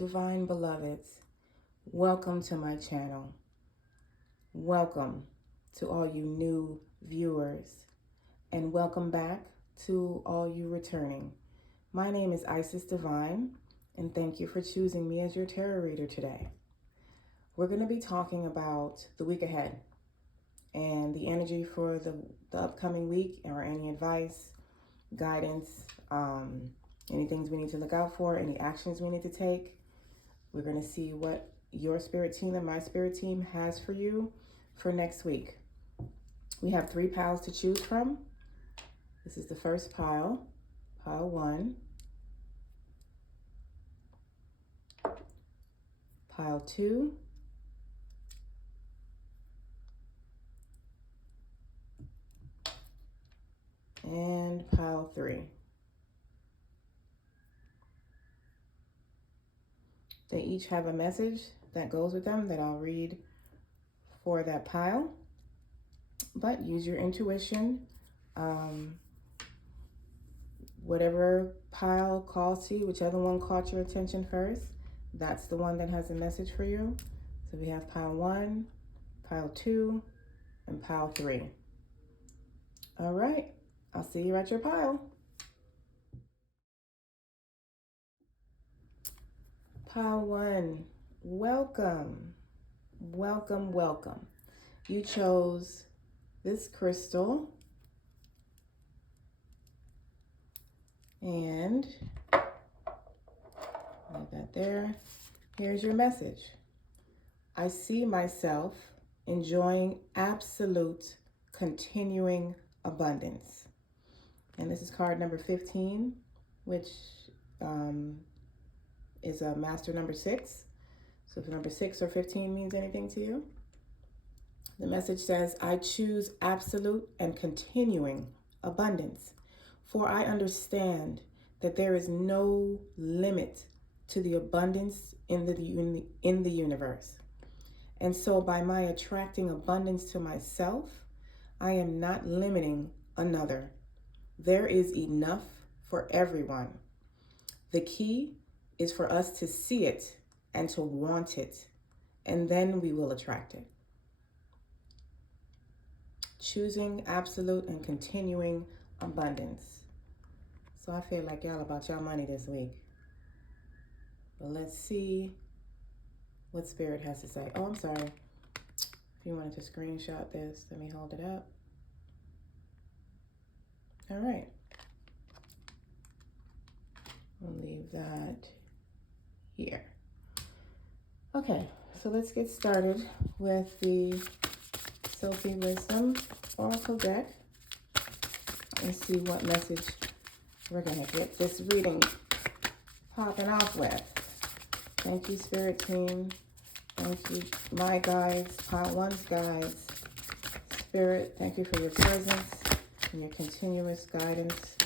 Divine beloveds, welcome to my channel. Welcome to all you new viewers, and welcome back to all you returning. My name is Isis Divine, and thank you for choosing me as your tarot reader today. We're going to be talking about the week ahead and the energy for the upcoming week, or any advice, guidance, any things we need to look out for, any actions we need to take. We're going to see what your spirit team and my spirit team has for you for next week. We have 3 piles to choose from. This is the first pile, pile 1, pile 2, and pile 3. They each have a message that goes with them that I'll read for that pile, but use your intuition. Whatever pile calls to you, whichever one caught your attention first, that's the one that has a message for you. So we have pile 1, pile 2, and pile 3. All right, I'll see you at your pile. Pile 1, welcome, welcome, welcome. You chose this crystal, and leave that there. Here's your message. I see myself enjoying absolute continuing abundance. And this is card number 15, which is a master number 6. So if number 6 or 15 means anything to you, the message says, I choose absolute and continuing abundance, for I understand that there is no limit to the abundance in the universe. And so by my attracting abundance to myself, I am not limiting another. There is enough for everyone. The key is for us to see it and to want it, and then we will attract it. Choosing absolute and continuing abundance. So I feel like y'all about y'all money this week. But let's see what Spirit has to say. Oh, I'm sorry. If you wanted to screenshot this, let me hold it up. All right. We'll leave that here. Okay, so let's get started with the Sufi Wisdom Oracle deck and see what message we're going to get this reading popping off with. Thank you, Spirit Team. Thank you, my guides, pile 1's guides. Spirit, thank you for your presence and your continuous guidance,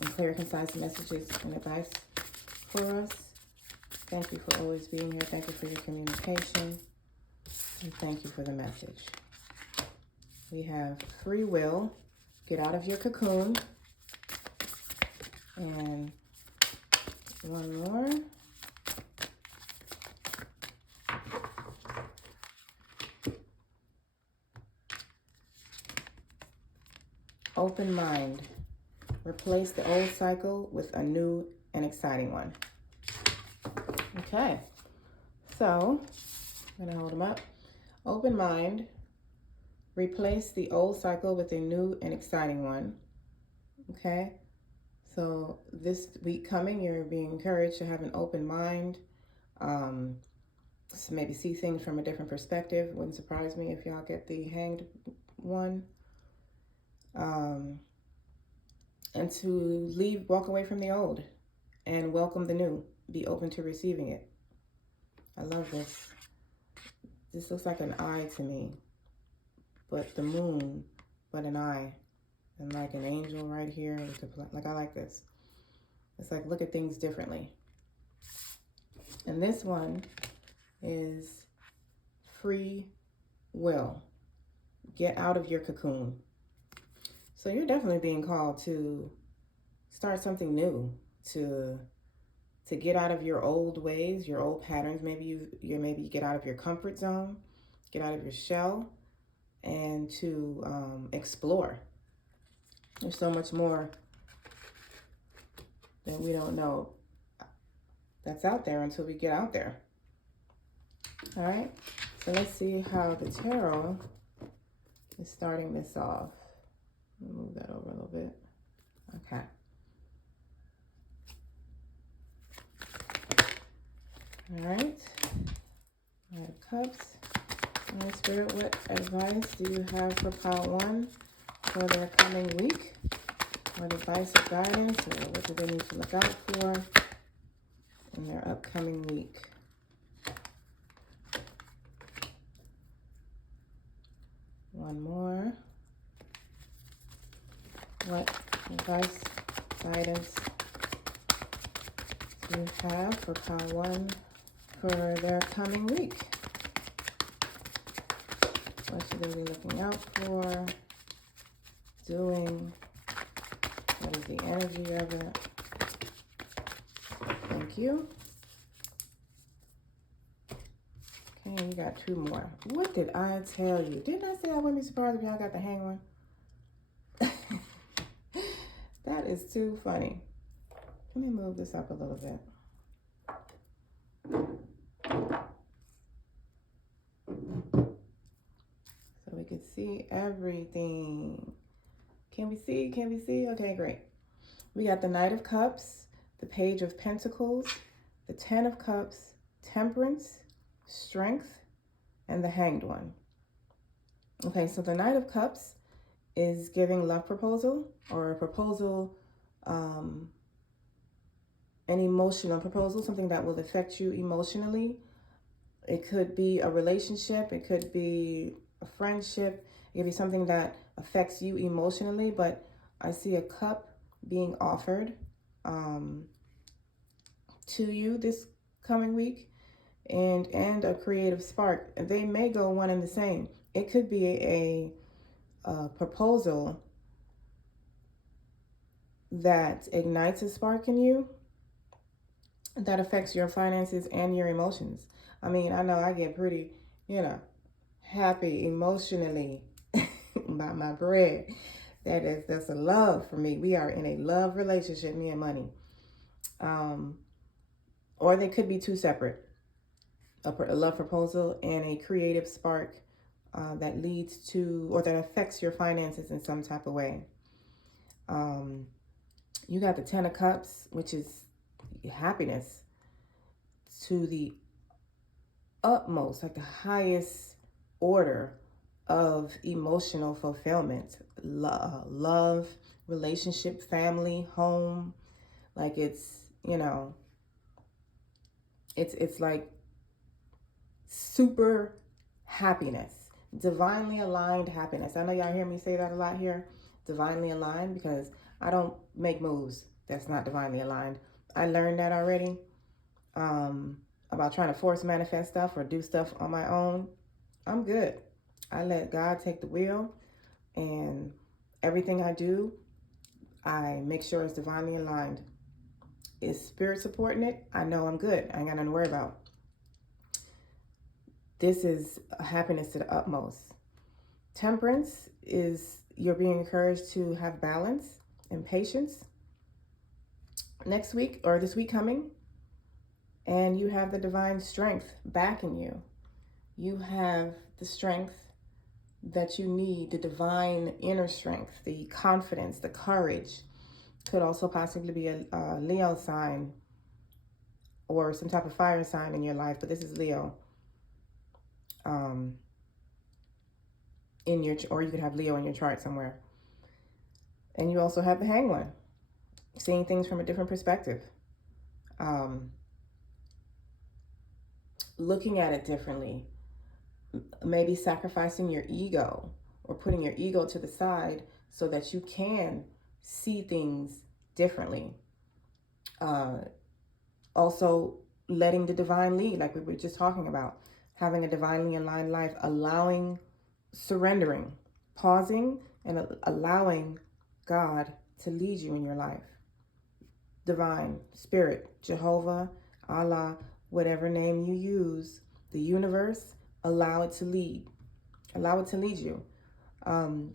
and clear, concise messages and advice for us. Thank you for always being here. Thank you for your communication. And thank you for the message. We have free will. Get out of your cocoon. And one more. Open mind. Replace the old cycle with a new and exciting one. Okay. So, I'm going to hold them up. Open mind. Replace the old cycle with a new and exciting one. Okay. So this week coming, you're being encouraged to have an open mind. So maybe see things from a different perspective. Wouldn't surprise me if y'all get the Hanged one. And to walk away from the old and welcome the new. Be open to receiving it. I love this. This looks like an eye to me, but the moon, but an eye, and like an angel right here. Like, I like this. It's like, look at things differently. And this one is free will. Get out of your cocoon. So you're definitely being called to start something new, to to get out of your old ways, your old patterns. Maybe you get out of your comfort zone, get out of your shell, and to explore. There's so much more that we don't know that's out there until we get out there. All right, so let's see how the tarot is starting this off. Let me move that over a little bit. Okay. All right. Knight of Cups. All right, Spirit, what advice do you have for pile 1 for their coming week? What advice or guidance, or what do they need to look out for in their upcoming week? One more. What advice, guidance do you have for pile 1 for their coming week? What should they be looking out for, doing? What is the energy of it? Thank you. Okay, you got 2 more. What did I tell you? Didn't I say I wouldn't be surprised if y'all got the hang one? That is too funny. Let me move this up a little bit. So we can see everything. Can we see? Can we see? Okay, great. We got the Knight of Cups, the Page of Pentacles, the 10 of Cups, Temperance, Strength, and the Hanged One. Okay, so the Knight of Cups is giving love proposal, or a proposal, an emotional proposal, something that will affect you emotionally. It could be a relationship, it could be a friendship, it could be something that affects you emotionally, but I see a cup being offered to you this coming week, and a creative spark. They may go one and the same. It could be a proposal that ignites a spark in you that affects your finances and your emotions. I mean, I know I get pretty, happy emotionally about my bread. That's a love for me. We are in a love relationship, me and money. Or they could be 2 separate. A love proposal and a creative spark that leads to, or that affects your finances in some type of way. You got the 10 of Cups, which is happiness to the utmost, like the highest order of emotional fulfillment. Love, relationship, family, home. Like it's like super happiness, divinely aligned happiness. I know y'all hear me say that a lot here, divinely aligned, because I don't make moves that's not divinely aligned. I learned that already about trying to force manifest stuff or do stuff on my own. I'm good. I let God take the wheel, and everything I do, I make sure it's divinely aligned. Is spirit supporting it? I know I'm good. I ain't got nothing to worry about. This is happiness to the utmost. Temperance is you're being encouraged to have balance and patience next week, or this week coming. And you have the divine strength backing you. You have the strength that you need, the divine inner strength, the confidence, the courage. Could also possibly be a Leo sign or some type of fire sign in your life, but this is Leo. Or you could have Leo in your chart somewhere. And you also have the Hanged One, seeing things from a different perspective. Looking at it differently, maybe sacrificing your ego or putting your ego to the side so that you can see things differently. Also letting the divine lead, like we were just talking about, having a divinely aligned life, surrendering, pausing, and allowing God to lead you in your life. divine, spirit, Jehovah, Allah, whatever name you use, the universe, allow it to lead. Allow it to lead you.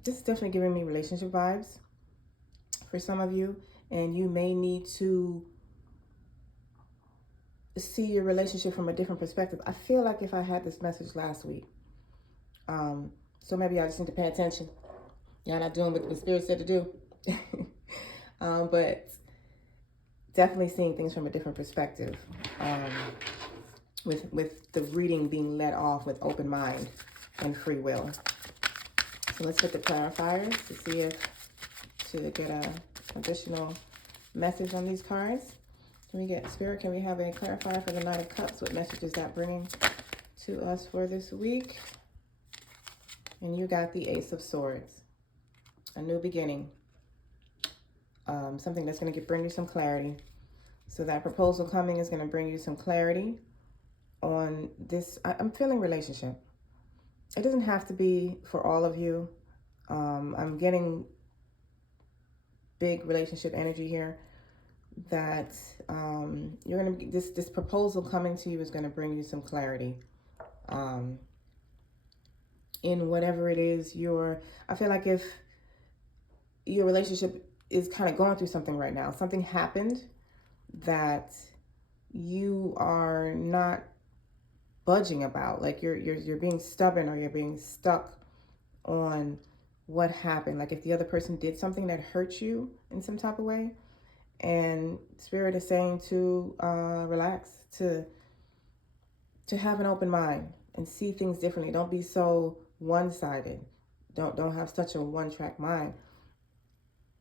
This is definitely giving me relationship vibes for some of you, and you may need to see your relationship from a different perspective. I feel like if I had this message last week, so maybe I just need to pay attention. Y'all not doing what the Spirit said to do. But definitely seeing things from a different perspective. With the reading being led off with open mind and free will. So let's get the clarifiers to see if to get a additional message on these cards. Can we get Spirit? Can we have a clarifier for the Knight of Cups? What message is that bringing to us for this week? And you got the Ace of Swords. A new beginning. Something that's going to bring you some clarity. So that proposal coming is going to bring you some clarity on this. I'm feeling relationship. It doesn't have to be for all of you. I'm getting big relationship energy here. That you're going to this proposal coming to you is going to bring you some clarity. In whatever it is I feel like if your relationship is kind of going through something right now, something happened that you are not budging about, like you're being stubborn, or you're being stuck on what happened. Like if the other person did something that hurt you in some type of way, and Spirit is saying to relax, to have an open mind and see things differently. Don't be so one-sided. Don't have such a one-track mind.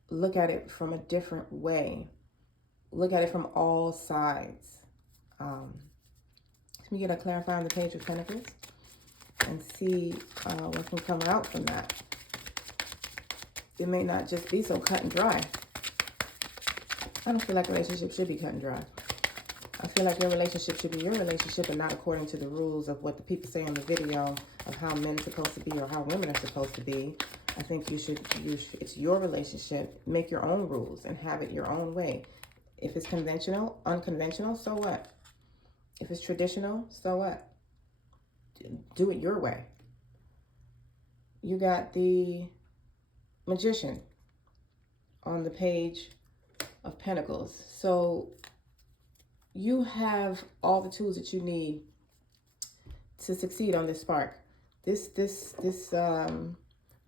Look at it from a different way. Look at it from all sides. Let me get a clarifier on the Page of Pentacles and see what can come out from that. It may not just be so cut and dry. I don't feel like a relationship should be cut and dry. I feel like your relationship should be your relationship and not according to the rules of what the people say on the video of how men are supposed to be or how women are supposed to be. I think you should it's your relationship. Make your own rules and have it your own way. If it's conventional, unconventional, so what? If it's traditional, so what? Do it your way. You got the Magician on the Page of Pentacles. So you have all the tools that you need to succeed on this spark. This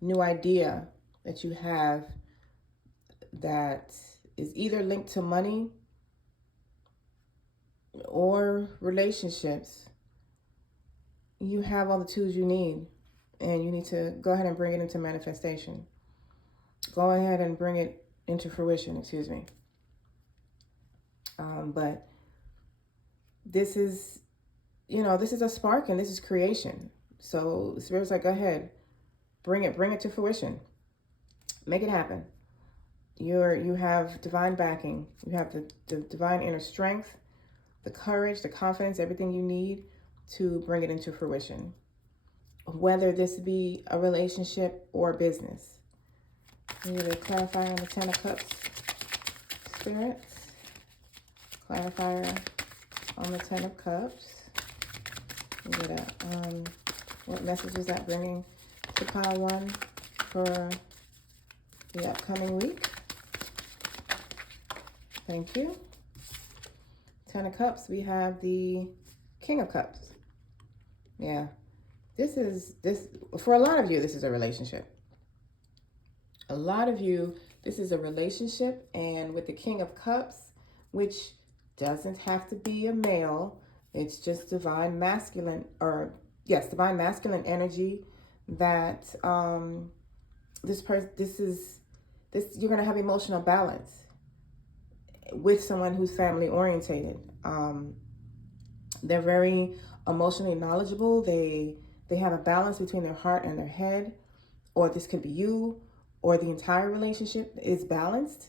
new idea that you have that is either linked to money or relationships. You have all the tools you need, and you need to go ahead and bring it into manifestation. Go ahead and bring it into fruition, excuse me. But this is, this is a spark and this is creation. So Spirit's like, go ahead, bring it to fruition. Make it happen. You have divine backing. You have the divine inner strength, the courage, the confidence, everything you need to bring it into fruition. Whether this be a relationship or business. You need to clarify on the Ten of Cups, Spirit. Clarifier on the Ten of Cups. What message is that bringing to pile one for the upcoming week? Thank you. Ten of Cups, we have the King of Cups. Yeah. This for a lot of you, this is a relationship. A lot of you, this is a relationship, and with the King of Cups, which doesn't have to be a male, it's just divine masculine, divine masculine energy that you're going to have emotional balance with someone who's family orientated. They're very emotionally knowledgeable. They have a balance between their heart and their head, or this could be you, or the entire relationship is balanced.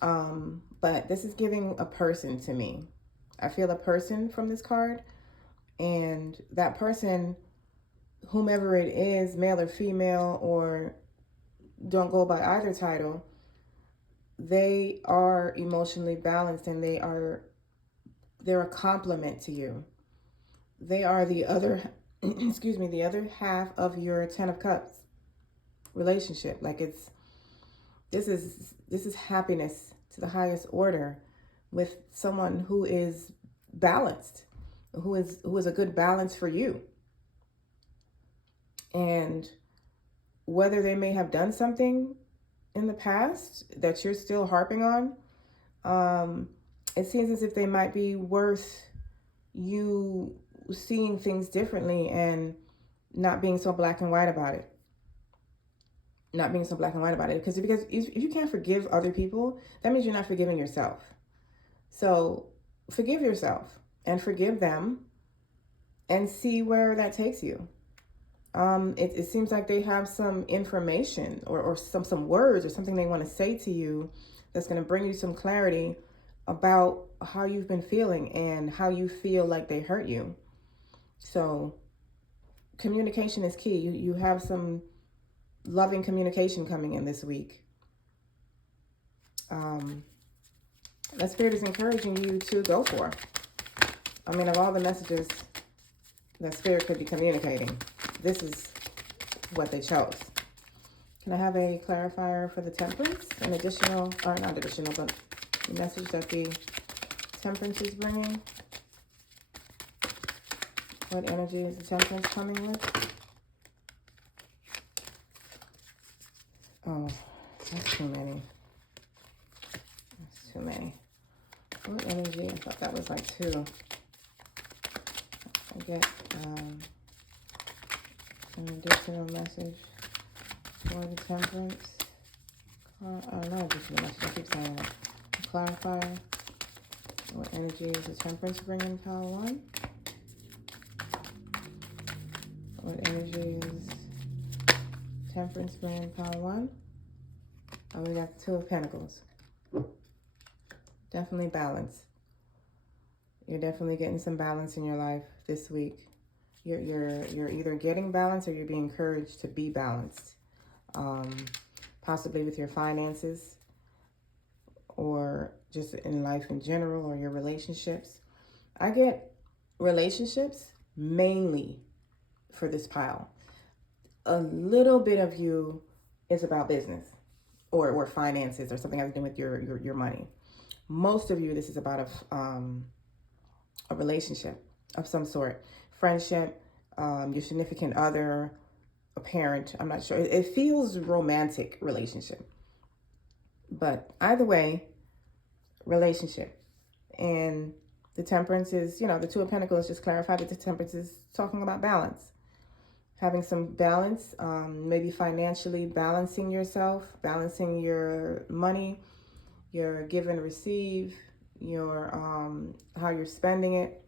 But this is giving a person to me. I feel a person from this card, and that person, whomever it is, male or female, or don't go by either title, they are emotionally balanced, and they're a complement to you. They are the other, excuse me, the other half of your 10 of Cups relationship. Like this is happiness to the highest order with someone who is balanced, who is a good balance for you. And whether they may have done something in the past that you're still harping on, it seems as if they might be worth you seeing things differently and not being so black and white about it. Not being so black and white about it. Because if you can't forgive other people, that means you're not forgiving yourself. So forgive yourself and forgive them and see where that takes you. It seems like they have some information or some words or something they want to say to you that's going to bring you some clarity about how you've been feeling and how you feel like they hurt you. So communication is key. You have some loving communication coming in this week. That Spirit is encouraging you to go for. I mean, of all the messages that Spirit could be communicating, this is what they chose. Can I have a clarifier for the Temperance? An additional, or not additional, but the message that the Temperance is bringing. What energy is the Temperance coming with? Oh, that's too many. That's too many. What energy? I thought that was like 2. I get an additional message for the Temperance. Not additional message. I keep saying that. Clarify. What energy is the Temperance bringing? Pile 1. What energy is Temperance bringing? Pile 1. Oh, we got the 2 of Pentacles. Definitely balance. You're definitely getting some balance in your life this week. You're either getting balance or you're being encouraged to be balanced. Possibly with your finances or just in life in general or your relationships. I get relationships mainly for this pile. A little bit of you is about business or finances or something having to do with your money. Most of you, this is about a relationship of some sort. Friendship, your significant other, a parent. I'm not sure. It feels romantic relationship. But either way, relationship. And the Temperance is, the 2 of Pentacles just clarified that the Temperance is talking about balance. Having some balance, maybe financially balancing yourself, balancing your money, your give and receive, your how you're spending it.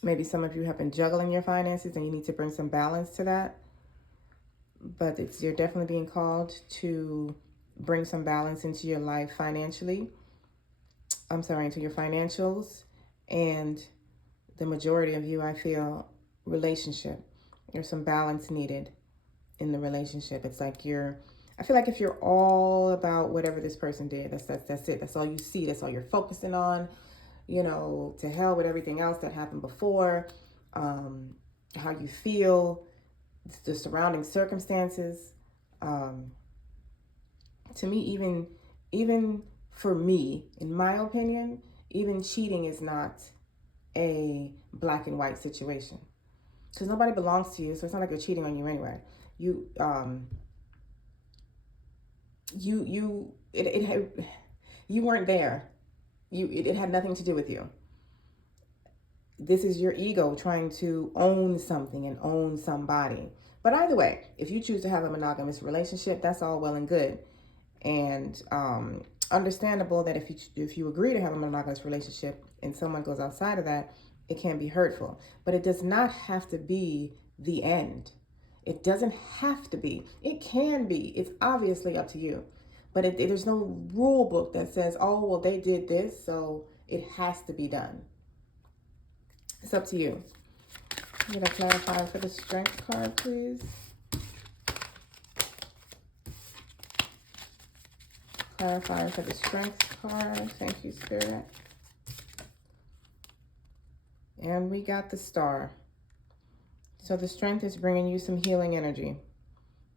Maybe some of you have been juggling your finances and you need to bring some balance to that. But you're definitely being called to bring some balance into your life financially. Into your financials. And the majority of you, I feel, relationship. There's some balance needed in the relationship. It's like I feel like if you're all about whatever this person did, that's it. That's all you see. That's all you're focusing on. To hell with everything else that happened before. How you feel, the surrounding circumstances. To me, even for me, in my opinion, even cheating is not a black and white situation. Because nobody belongs to you, so it's not like they're cheating on you anyway. You weren't there. It had nothing to do with you. This is your ego trying to own something and own somebody. But either way, if you choose to have a monogamous relationship, that's all well and good. And understandable that if you agree to have a monogamous relationship and someone goes outside of that, it can be hurtful. But it does not have to be the end. It doesn't have to be. It can be. It's obviously up to you. But there's no rule book that says, oh, well, they did this, so it has to be done. It's up to you. I'm going to clarify for the Strength card, please. Clarify for the Strength card. Thank you, Spirit. And we got the Star. So the Strength is bringing you some healing energy,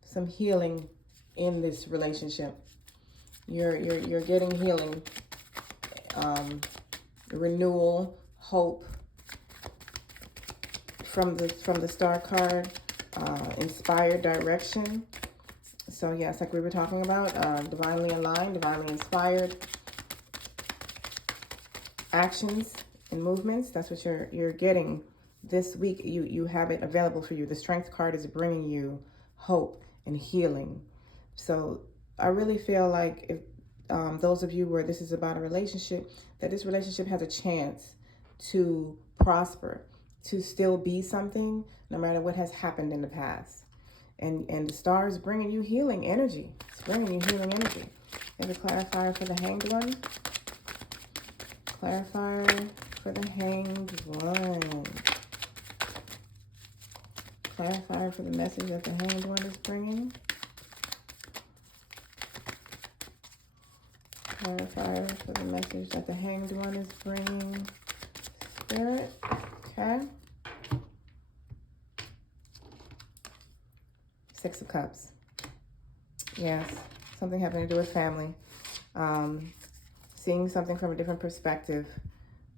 some healing in this relationship. You're getting healing, renewal, hope from the Star card, inspired direction. So yes, like we were talking about, divinely aligned, divinely inspired actions and movements. That's what you're getting this week. You have it available for you. The Strength card is bringing you hope and healing. So I really feel like if those of you where this is about a relationship, that this relationship has a chance to prosper, to still be something, no matter what has happened in the past. And the Star is bringing you healing energy. It's bringing you healing energy. And a clarifier for the Hanged One. Clarifier for the Hanged One. Clarifier for the message that the Hanged One is bringing. Clarifier for the message that the Hanged One is bringing. Spirit. Okay. Six of Cups. Yes. Something having to do with family. Seeing something from a different perspective.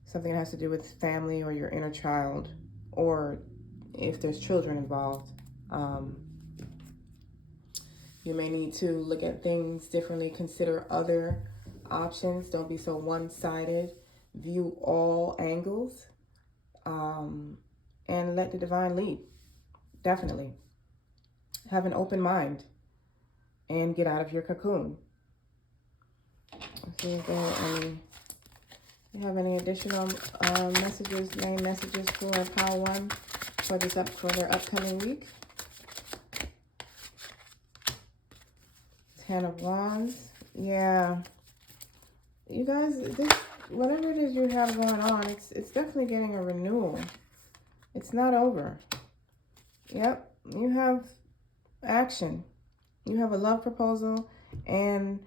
Something that has to do with family or your inner child. Or if there's children involved. You may need to look at things differently. Consider other options. Don't be so one-sided. View all angles. And let the divine lead. Definitely. Have an open mind and get out of your cocoon. Let's see if you have any additional messages, main messages for Pile 1 for their upcoming week. 10 of Wands. Yeah. You guys, whatever it is you have going on, it's definitely getting a renewal. It's not over. Yep. You have action. You have a love proposal and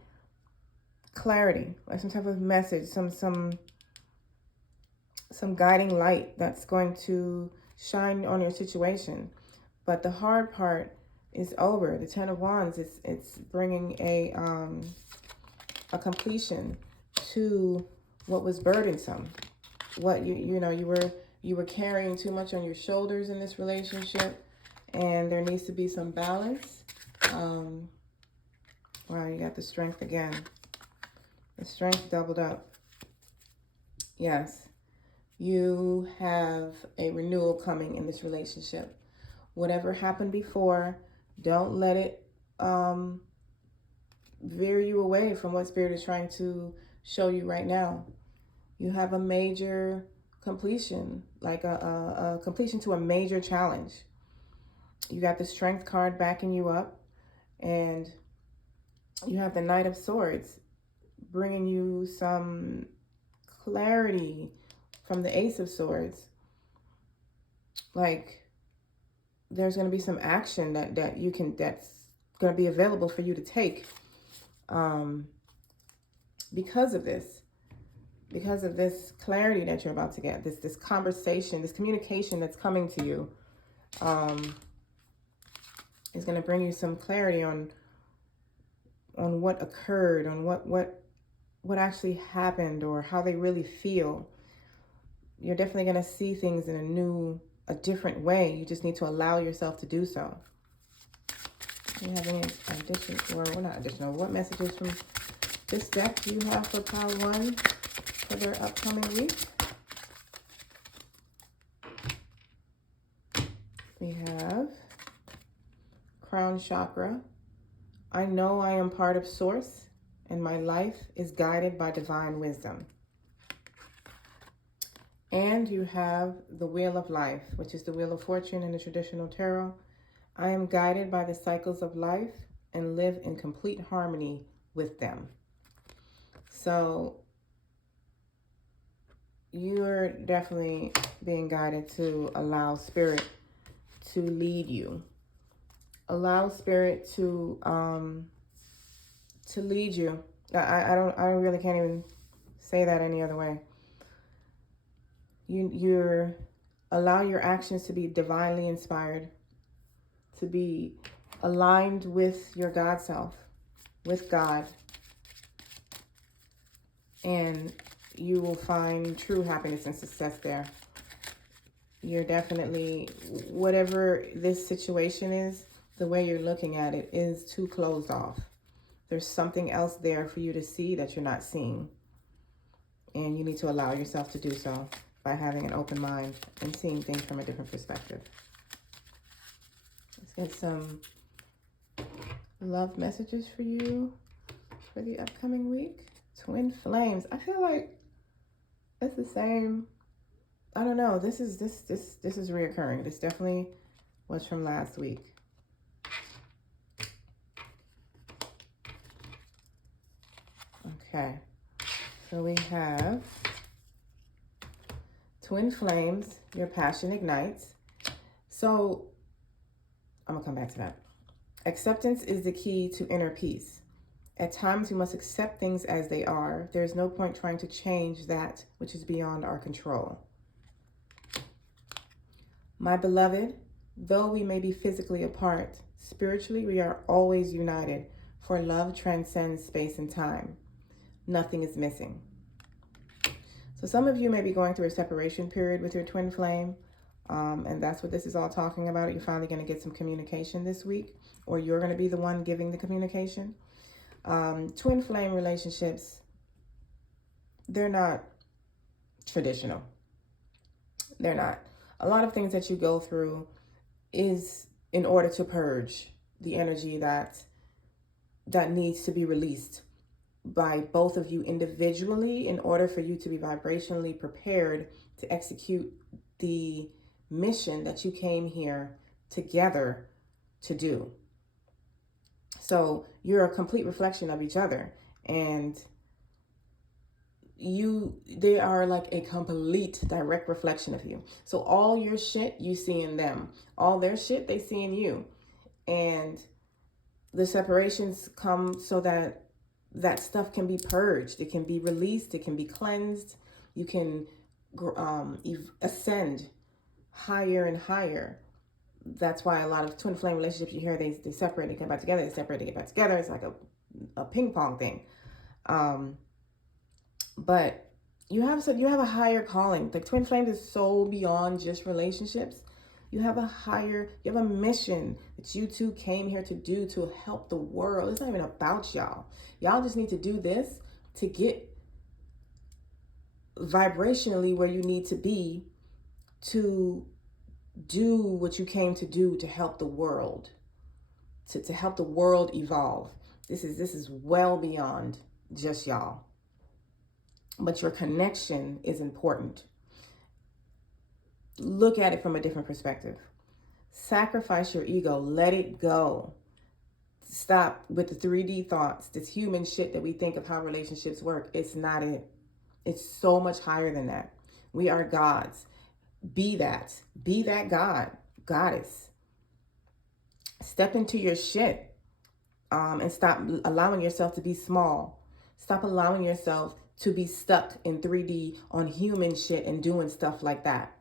clarity, like some type of message, some guiding light that's going to shine on your situation. But the hard part is over. The 10 of Wands, it's bringing a completion to what was burdensome. What you were carrying too much on your shoulders in this relationship. And there needs to be some balance. Wow, you got the Strength again. The Strength doubled up. Yes, you have a renewal coming in this relationship. Whatever happened before, don't let it veer you away from what Spirit is trying to show you right now. You have a major completion, like a completion to a major challenge. You got the Strength card backing you up, and you have the Knight of Swords bringing you some clarity from the Ace of Swords. Like, there's going to be some action that's going to be available for you to take because of this clarity that you're about to get, this conversation, this communication that's coming to you. Is going to bring you some clarity on what occurred, on what actually happened, or how they really feel. You're definitely going to see things in a different way. You just need to allow yourself to do so. Do you have any additional, what messages from this deck do you have for Pile 1 for their upcoming week? We have Crown Chakra. I know I am part of Source, and my life is guided by divine wisdom. And you have the Wheel of Life, which is the Wheel of Fortune in the traditional tarot. I am guided by the cycles of life and live in complete harmony with them. So you're definitely being guided to allow Spirit to lead you. Allow Spirit to lead you I really can't even say that any other way. You're allow your actions to be divinely inspired, to be aligned with your God self, with God, and you will find true happiness and success there. You're definitely, whatever this situation is, the way you're looking at it is too closed off. There's something else there for you to see that you're not seeing. And you need to allow yourself to do so by having an open mind and seeing things from a different perspective. Let's get some love messages for you for the upcoming week. Twin flames. I feel like it's the same. I don't know. This is reoccurring. This definitely was from last week. Okay. So we have twin flames, your passion ignites. So I'm going to come back to that. Acceptance is the key to inner peace. At times, we must accept things as they are. There is no point trying to change that which is beyond our control. My beloved, though we may be physically apart, spiritually we are always united, for love transcends space and time. Nothing is missing. So some of you may be going through a separation period with your twin flame, and that's what this is all talking about. You're finally going to get some communication this week, or you're going to be the one giving the communication. Twin flame relationships, they're not traditional. They're not. A lot of things that you go through is in order to purge the energy that needs to be released by both of you individually in order for you to be vibrationally prepared to execute the mission that you came here together to do. So you're a complete reflection of each other, and they are like a complete direct reflection of you. So all your shit you see in them, all their shit they see in you, and the separations come so that stuff can be purged, it can be released, it can be cleansed. You can ascend higher and higher. That's why a lot of twin flame relationships, you hear they separate, they come back together, they separate, they get back together. It's like a ping pong thing. But you have a higher calling. The twin flame is so beyond just relationships. You have a mission that you two came here to do, to help the world. It's not even about y'all. Y'all just need to do this to get vibrationally where you need to be to do what you came to do, to help the world, to help the world evolve. This is well beyond just y'all. But your connection is important. Look at it from a different perspective. Sacrifice your ego. Let it go. Stop with the 3D thoughts, this human shit that we think of how relationships work. It's not it. It's so much higher than that. We are gods. Be that. Be that God, goddess. Step into your shit, and stop allowing yourself to be small. Stop allowing yourself to be stuck in 3D on human shit and doing stuff like that.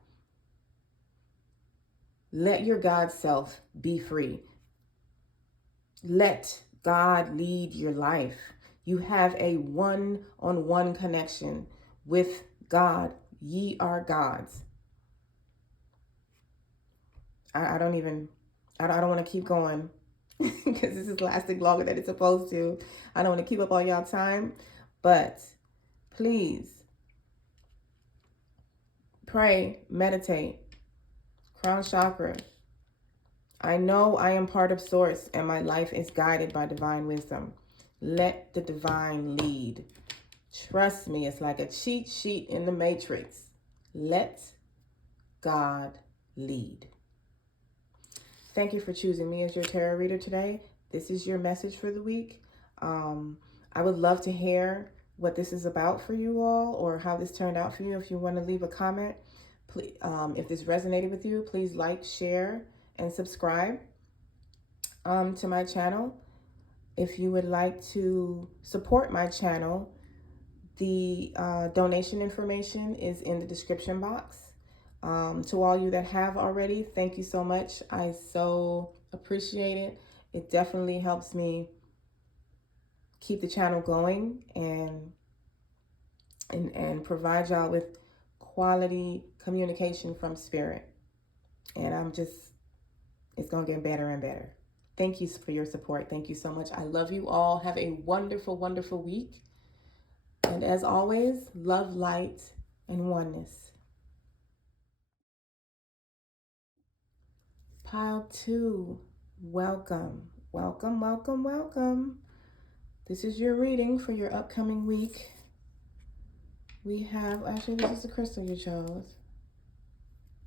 Let your God self be free. Let God lead your life. You have a one-on-one connection with God. Ye are gods. I don't want to keep going because this is lasting longer than it's supposed to. I don't want to keep up all y'all time, but please pray, meditate, crown chakra. I know I am part of source and my life is guided by divine wisdom. Let the divine lead. Trust me, it's like a cheat sheet in the Matrix. Let God lead. Thank you for choosing me as your tarot reader today. This is your message for the week. I would love to hear what this is about for you all, or how this turned out for you. If you want to leave a comment, please, if this resonated with you, please like, share, and subscribe to my channel. If you would like to support my channel, the donation information is in the description box. To all you that have already, thank you so much. I so appreciate it. It definitely helps me keep the channel going and provide y'all with quality communication from spirit. And it's going to get better and better. Thank you for your support. Thank you so much. I love you all. Have a wonderful, wonderful week. And as always, love, light, and oneness. Pile 2, welcome, welcome, welcome, welcome. This is your reading for your upcoming week. We have, actually, this is the crystal you chose.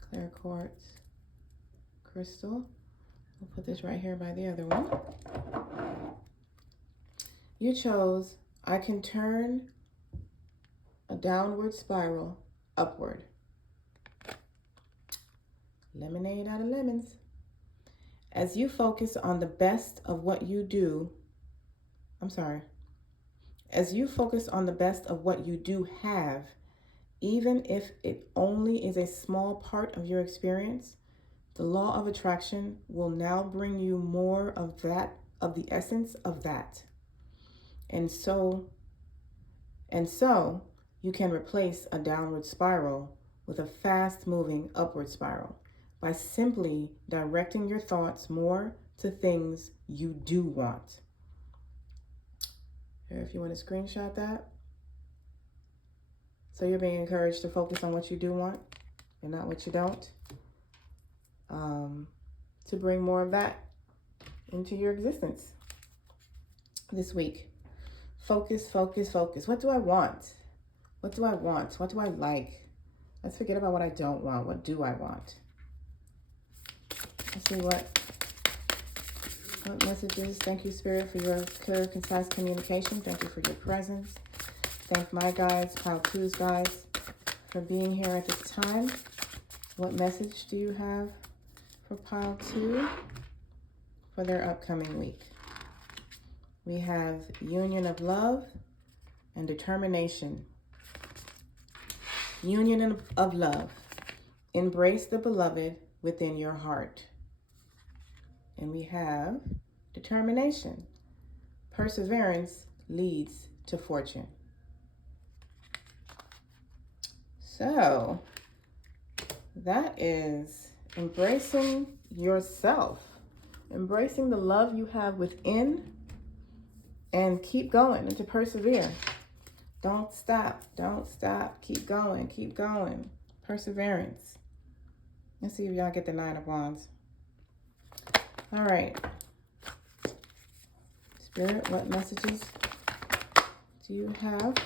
Clear quartz crystal. We'll put this right here by the other one. You chose, I can turn a downward spiral upward. Lemonade out of lemons. As you focus on the best of what you do, as you focus on the best of what you do have, even if it only is a small part of your experience, the law of attraction will now bring you more of that, of the essence of that. And so you can replace a downward spiral with a fast-moving upward spiral by simply directing your thoughts more to things you do want. Here, if you want to screenshot that. So you're being encouraged to focus on what you do want and not what you don't. To bring more of that into your existence this week. Focus, focus, focus. What do I want? What do I want? What do I like? Let's forget about what I don't want. What do I want? Let's see what messages. Thank you, Spirit, for your clear, concise communication. Thank you for your presence. Thank my guides, Pile 2's guides, for being here at this time. What message do you have for Pile 2 for their upcoming week? We have union of love and determination. Union of love. Embrace the beloved within your heart. And we have determination. Perseverance leads to fortune. So that is embracing yourself, embracing the love you have within, and keep going and to persevere. Don't stop. Don't stop. Keep going. Keep going. Perseverance. Let's see if y'all get the 9 of Wands. All right. Spirit, what messages do you have?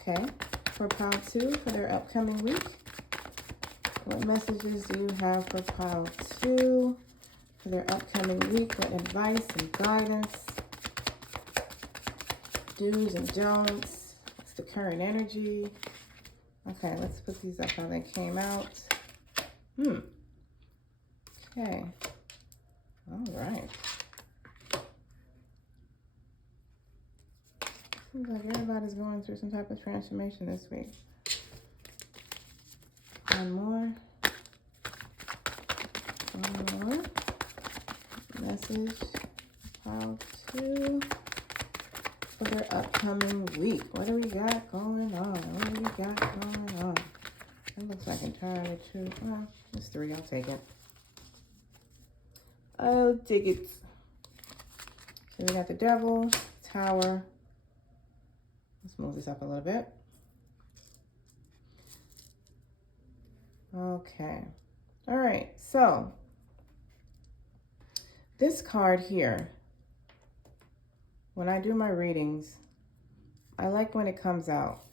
Okay. For Pile 2 for their upcoming week. What messages do you have for Pile 2 for their upcoming week? What advice and guidance? Do's and don'ts. What's the current energy? Okay, let's put these up how they came out. Okay. All right. Seems like everybody's going through some type of transformation this week. One more. Message Pile 2 for their upcoming week. What do we got going on? What do we got going on? It looks like entirely true. Well, it's 3. I'll take it. I'll take it. So we got the Devil, Tower. Let's move this up a little bit. Okay. All right. So this card here, when I do my readings, I like when it comes out.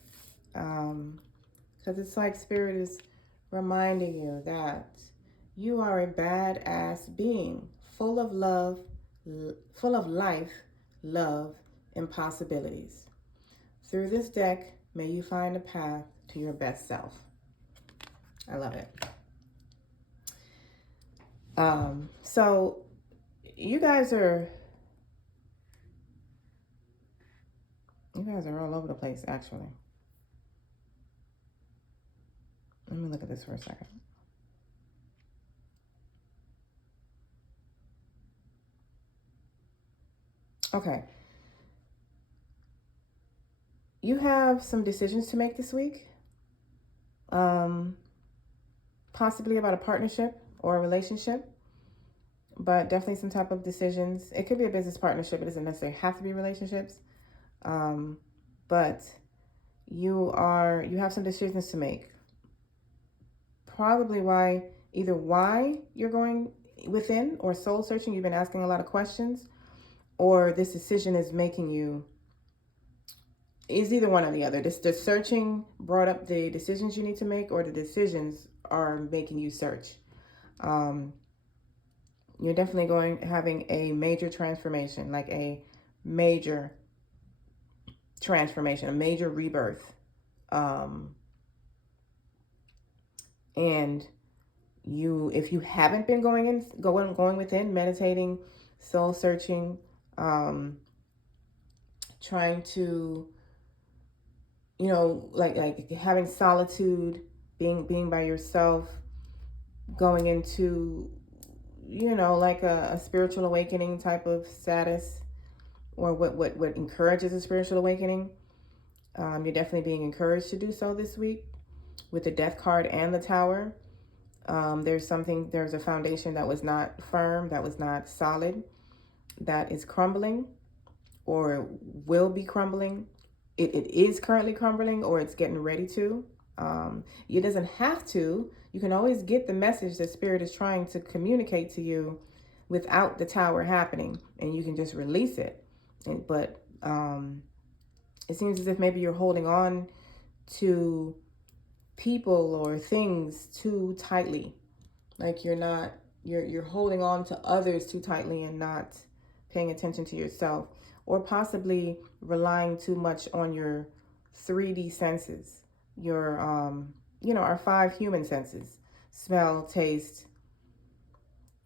Because it's like Spirit is reminding you that you are a badass being, full of love, full of life, love, and possibilities. Through this deck, may you find a path to your best self. I love it. So you guys are You guys are all over the place, actually. Let me look at this for a second. Okay. You have some decisions to make this week. Possibly about a partnership or a relationship, but definitely some type of decisions. It could be a business partnership. It doesn't necessarily have to be relationships. But you have some decisions to make. Probably why you're going within or soul searching. You've been asking a lot of questions, or this decision is making you, is either one or the other. The searching brought up the decisions you need to make, or the decisions are making you search. You're definitely having a major transformation, like a major transformation, a major rebirth. And if you haven't been going within, meditating, soul searching, trying to, like having solitude, being by yourself, going into, like a spiritual awakening type of status, or what encourages a spiritual awakening, you're definitely being encouraged to do so this week with the Death card and the Tower. There's a foundation that was not firm, that was not solid, that is crumbling or will be crumbling. It is currently crumbling, or it's getting ready to. It doesn't have to. You can always get the message that Spirit is trying to communicate to you without the Tower happening, and you can just release it. But it seems as if maybe you're holding on to people or things too tightly. Like you're holding on to others too tightly and not paying attention to yourself, or possibly relying too much on your 3D senses, your our 5 human senses: smell, taste.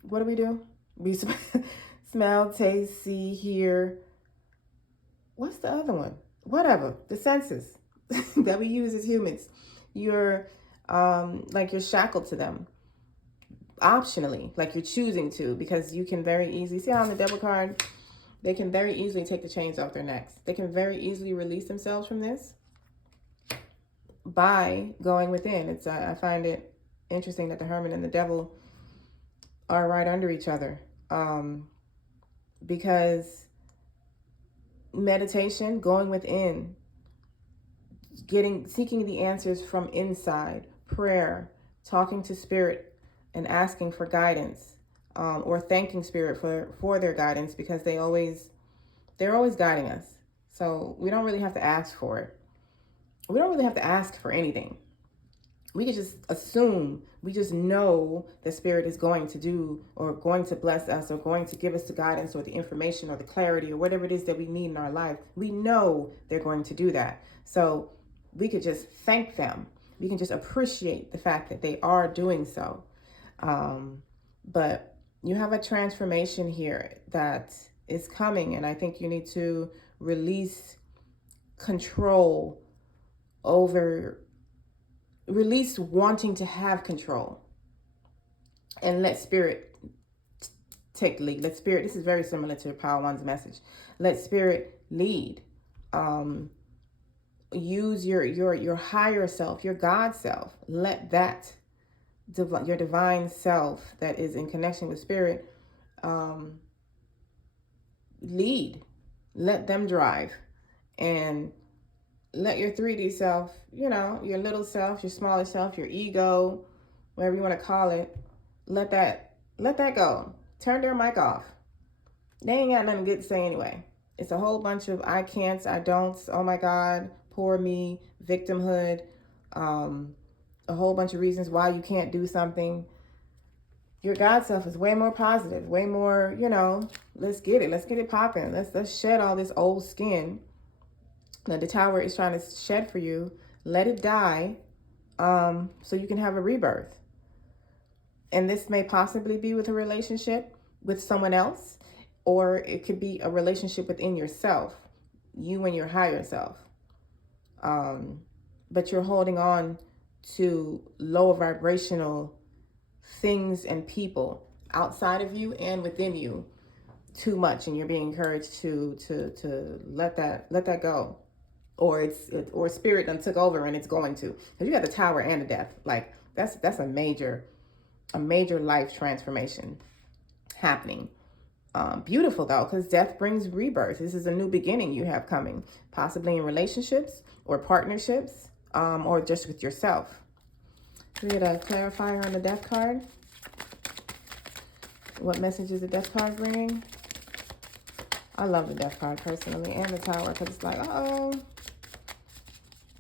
What do? We smell, taste, see, hear. What's the other one? Whatever, the senses that we use as humans. You're you're shackled to them optionally, like you're choosing to, because you can very easily see how on the Devil card, they can very easily take the chains off their necks. They can very easily release themselves from this by going within. I find it interesting that the Hermit and the Devil are right under each other, because meditation, going within, seeking the answers from inside, prayer, talking to Spirit and asking for guidance, or thanking Spirit for their guidance, because they're always guiding us. So we don't really have to ask for it. We don't really have to ask for anything. We can just assume, we just know that Spirit is going to do, or going to bless us, or going to give us the guidance or the information or the clarity or whatever it is that we need in our life. We know they're going to do that. So we could just thank them. We can just appreciate the fact that they are doing so. But you have a transformation here that is coming, and I think you need to release control release wanting to have control, and let Spirit take the lead. Let Spirit, this is very similar to Power One's message. Let Spirit lead. Use your higher self, your God self. Let that your divine self that is in connection with Spirit lead. Let them drive, and let your 3D self, your little self, your smaller self, your ego, whatever you want to call it, let that go. Turn their mic off. They ain't got nothing good to say anyway. It's a whole bunch of I can'ts, I don'ts, oh my God, poor me, victimhood, a whole bunch of reasons why you can't do something. Your God self is way more positive, way more, let's get it popping. Let's shed all this old skin that the Tower is trying to shed for you. Let it die, so you can have a rebirth. And this may possibly be with a relationship with someone else, or it could be a relationship within yourself. you and your higher self. But you're holding on to lower vibrational things and people outside of you and within you too much, and you're being encouraged to let that go, or spirit done took over and it's going to, because you got the Tower and the Death. Like that's a major life transformation happening. Beautiful though, because death brings rebirth. This is a new beginning you have coming, possibly in relationships or partnerships, or just with yourself. We get a clarifier on the Death card. What message is the Death card bringing? I love the Death card personally, and the Tower, because it's like, oh,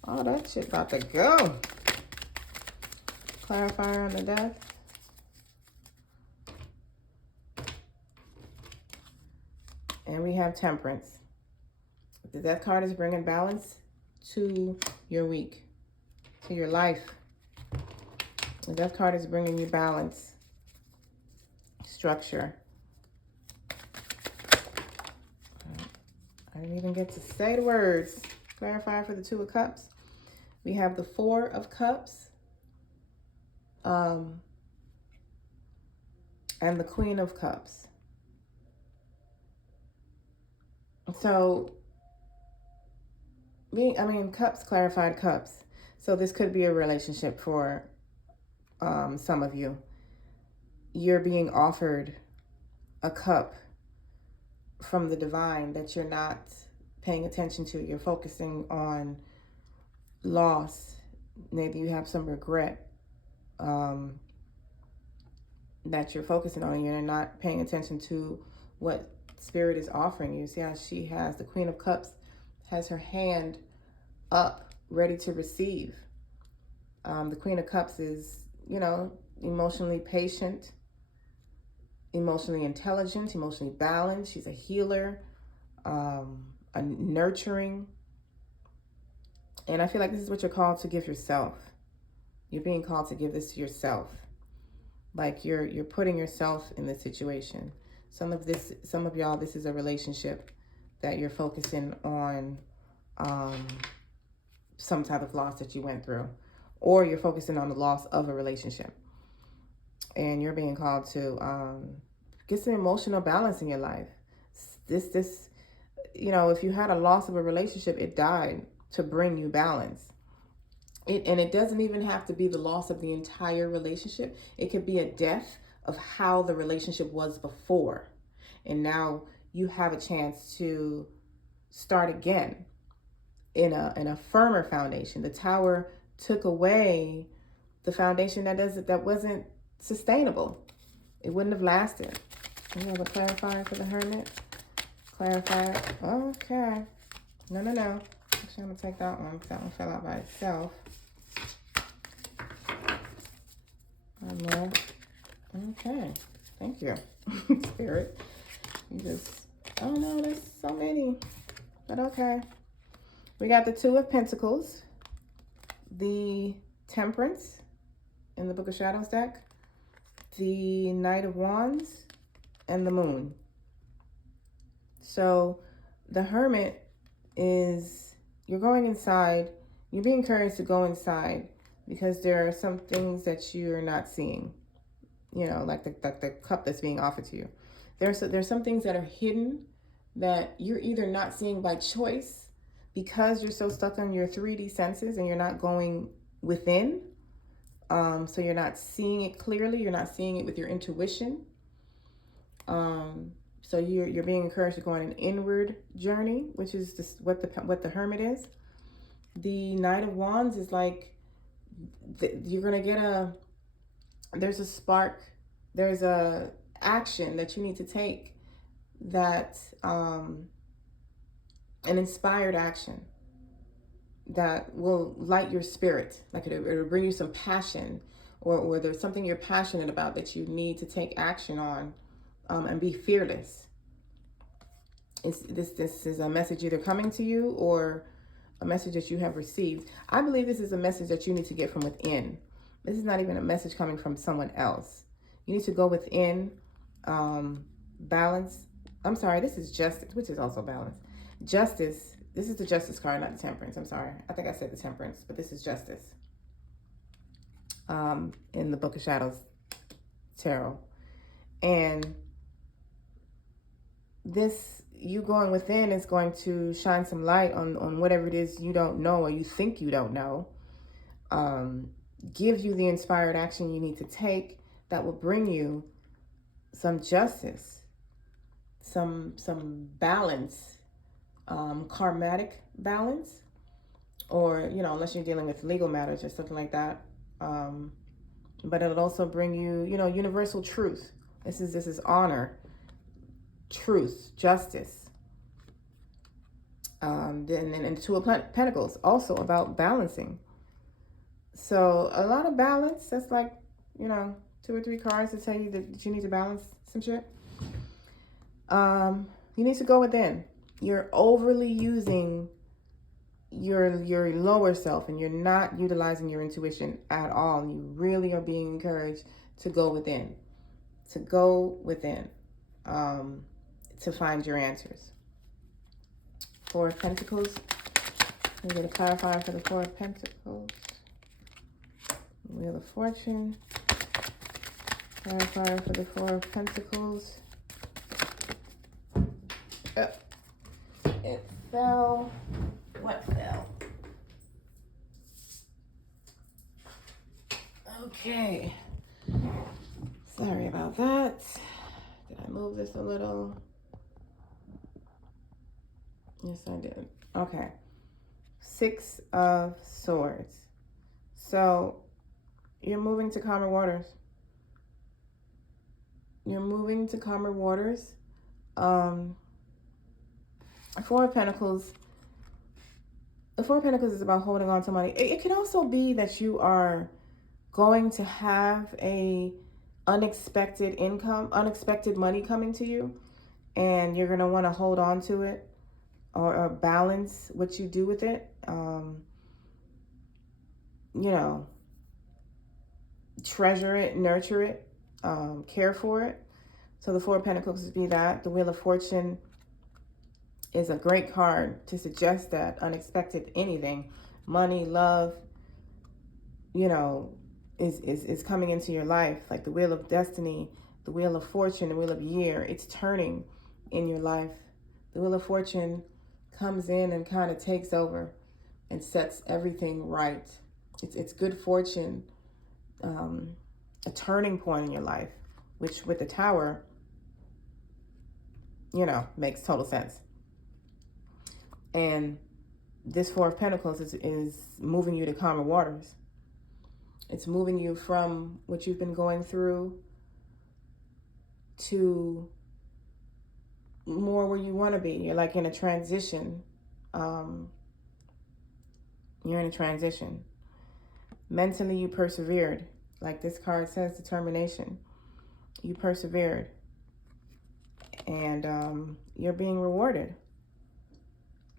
that shit about to go. Clarifier on the Death. And we have Temperance. The Death card is bringing balance to your week, to your life. The Death card is bringing you balance, structure. I didn't even get to say the words. Clarify for the Two of Cups. We have the Four of Cups. And the Queen of Cups. So, cups, clarified cups. So this could be a relationship for some of you. You're being offered a cup from the divine that you're not paying attention to. You're focusing on loss. Maybe you have some regret that you're focusing on. You're not paying attention to what Spirit is offering you. See how she has, the Queen of Cups has her hand up, ready to receive. The Queen of Cups is, emotionally patient, emotionally intelligent, emotionally balanced. She's a healer, a nurturing. And I feel like this is what you're called to give yourself. You're being called to give this to yourself. Like you're putting yourself in this situation. Some of y'all, this is a relationship that you're focusing on some type of loss that you went through, or you're focusing on the loss of a relationship. And you're being called to get some emotional balance in your life. This, if you had a loss of a relationship, it died to bring you balance. And it doesn't even have to be the loss of the entire relationship. It could be a death of how the relationship was before. And now you have a chance to start again in a firmer foundation. The Tower took away the foundation that wasn't sustainable. It wouldn't have lasted. We have a clarifier for the Hermit. Clarifier. Okay. No. Actually, I'm going to take that one because that one fell out by itself. One more. Okay. Thank you, Spirit. There's so many. But okay. We got the Two of Pentacles, the Temperance in the Book of Shadows deck, the Knight of Wands, and the Moon. So the Hermit is, you're going inside. You're being encouraged to go inside because there are some things that you're not seeing. Like the cup that's being offered to you. There's some things that are hidden that you're either not seeing by choice because you're so stuck on your 3D senses and you're not going within. So you're not seeing it clearly. You're not seeing it with your intuition. So you're being encouraged to go on an inward journey, which is what the Hermit is. The Knight of Wands is like you're gonna get there's a spark, there's a action that you need to take, that an inspired action that will light your spirit. Like it'll bring you some passion, or there's something you're passionate about that you need to take action on, and be fearless. This is a message either coming to you or a message that you have received. I believe this is a message that you need to get from within. This is not even a message coming from someone else. You need to go within, balance. I'm sorry, this is justice, which is also balance. Justice This is the Justice card, not the Temperance. I'm sorry. I think I said the Temperance, but this is Justice. In the Book of Shadows tarot. And this, you going within is going to shine some light on whatever it is you don't know or you think you don't know. Give you the inspired action you need to take that will bring you some justice, some balance, karmatic balance, or, you know, unless you're dealing with legal matters or something like that. But it'll also bring you, you know, universal truth. This is honor, truth, justice. And Two of Pentacles, also about balancing. So a lot of balance. That's like, you know, 2 or 3 cards to tell you that you need to balance some shit. You need to go within. You're overly using your lower self, and you're not utilizing your intuition at all. And you really are being encouraged to go within, to find your answers. 4 of Pentacles. I'm going to clarify for the 4 of Pentacles. Wheel of Fortune. Clarifier for the 4 of Pentacles. It fell. What fell? Okay. Sorry about that. Did I move this a little? Yes, I did. Okay. 6 of Swords. So you're moving to calmer waters. You're moving to calmer waters. 4 of Pentacles. The 4 of Pentacles is about holding on to money. It can also be that you are going to have a unexpected income, unexpected money coming to you, and you're going to want to hold on to it or balance what you do with it. You know, treasure it, nurture it, care for it. So the 4 of Pentacles would be that. The Wheel of Fortune is a great card to suggest that unexpected anything, money, love, you know, is coming into your life. Like the Wheel of Destiny, the Wheel of Fortune, the Wheel of Year, it's turning in your life. The Wheel of Fortune comes in and kind of takes over and sets everything right. It's good fortune, a turning point in your life, which with the Tower, you know, makes total sense. And this 4 of Pentacles is moving you to calmer waters. It's moving you from what you've been going through to more where you want to be. You're like in a transition. You're in a transition. Mentally, you persevered. Like this card says, determination. You persevered. And you're being rewarded.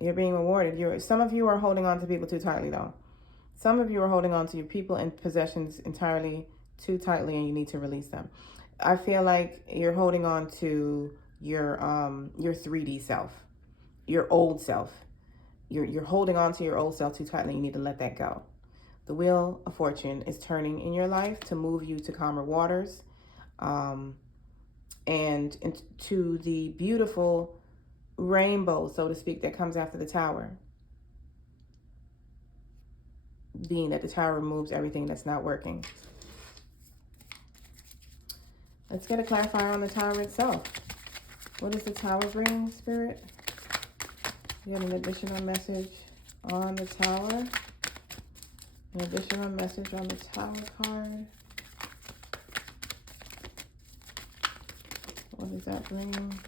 You're being rewarded. Some of you are holding on to people too tightly, though. Some of you are holding on to your people and possessions entirely too tightly, and you need to release them. I feel like you're holding on to your 3D self, your old self. You're holding on to your old self too tightly. You need to let that go. The Wheel of Fortune is turning in your life to move you to calmer waters, and to the beautiful rainbow, so to speak, that comes after the Tower. Being that the Tower removes everything that's not working. Let's get a clarifier on the Tower itself. What does the Tower bring, Spirit? We have an additional message on the Tower. An additional message on the Tower card. What does that bring?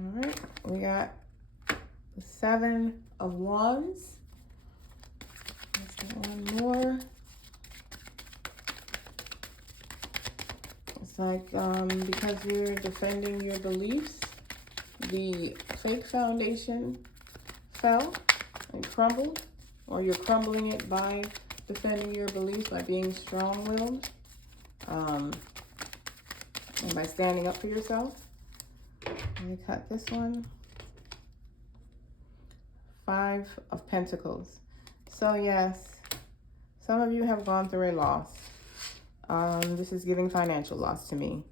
All right, we got the 7 of Wands. Let's get one more. It's like because you're defending your beliefs, the fake foundation fell and crumbled, or you're crumbling it by defending your beliefs, by being strong-willed, and by standing up for yourself. Let me cut this one. 5 of Pentacles. So yes, some of you have gone through a loss. This is giving financial loss to me.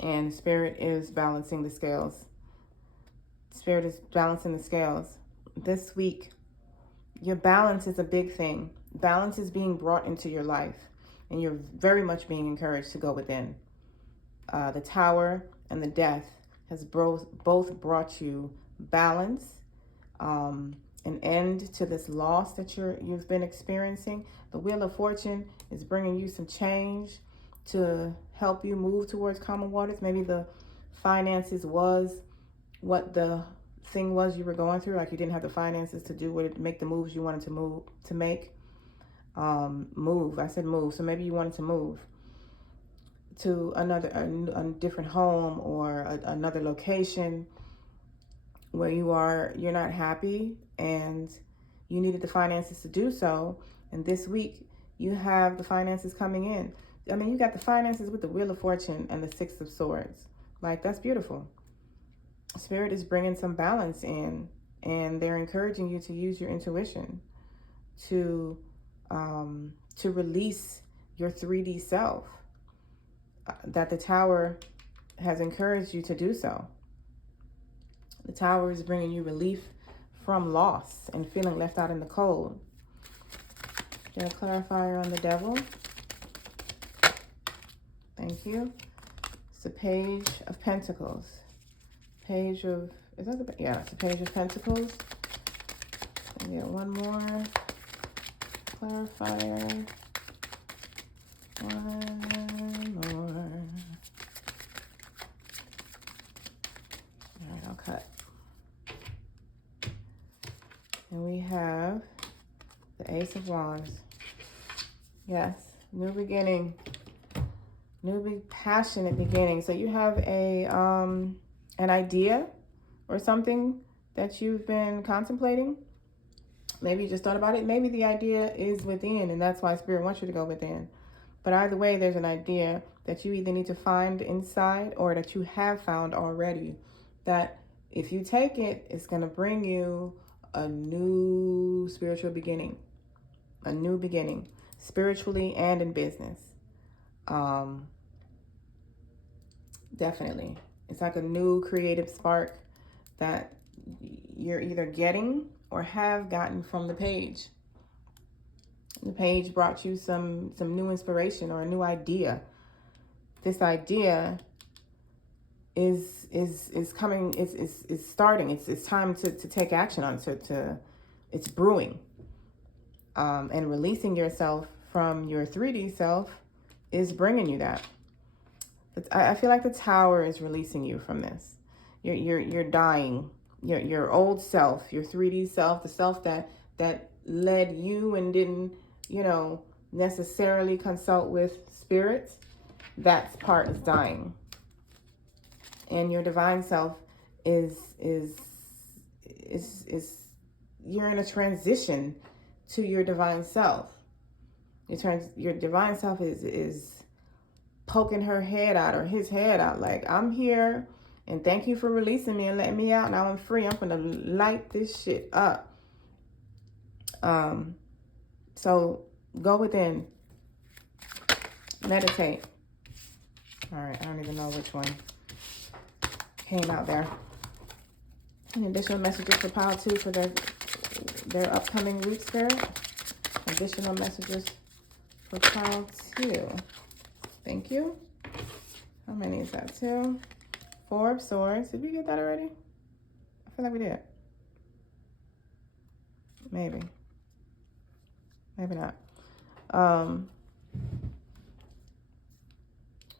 And Spirit is balancing the scales. Spirit is balancing the scales. This week, your balance is a big thing. Balance is being brought into your life. And you're very much being encouraged to go within. The Tower and the Death has both brought you balance, an end to this loss that you've been experiencing. The Wheel of Fortune is bringing you some change to help you move towards calmer waters. Maybe the finances was what the thing was you were going through, like you didn't have the finances to do what, make the moves you wanted to make. I said move, so maybe you wanted to move to a different home or another location where you're not happy and you needed the finances to do so. And this week you have the finances coming in. I mean, you got the finances with the Wheel of Fortune and the 6 of Swords. Like, that's beautiful. Spirit is bringing some balance in, and they're encouraging you to use your intuition to release your 3D self. That the Tower has encouraged you to do so. The Tower is bringing you relief from loss and feeling left out in the cold. Get a clarifier on the Devil. Thank you. It's the Page of Pentacles. Page of, is that the, yeah, it's the Page of Pentacles. And get one more clarifier. One more. All right, I'll cut. And we have the Ace of Wands. Yes, new beginning. New passionate beginning. So you have an idea or something that you've been contemplating. Maybe you just thought about it. Maybe the idea is within, and that's why Spirit wants you to go within. But either way, there's an idea that you either need to find inside or that you have found already. That if you take it, it's going to bring you a new spiritual beginning. A new beginning, spiritually and in business. Definitely. It's like a new creative spark that you're either getting or have gotten from the Page. The Page brought you some new inspiration or a new idea. This idea is coming, is starting. It's time to take action on it. It's brewing. And releasing yourself from your 3D self is bringing you that. I feel like the Tower is releasing you from this. You're dying. Your old self, your 3D self, the self that led you and didn't, necessarily consult with spirits. That part is dying. And your divine self is you're in a transition to your divine self. Your divine self is poking her head out or his head out like, I'm here and thank you for releasing me and letting me out. Now I'm free. I'm gonna light this shit up. So go within, meditate. All right, I don't even know which one came out there. Any additional messages for Pile 2 for their upcoming week, Spirit? Additional messages for Pile 2. Thank you. How many is that? 2. 4 of Swords. Did we get that already? I feel like we did. Maybe. Maybe not.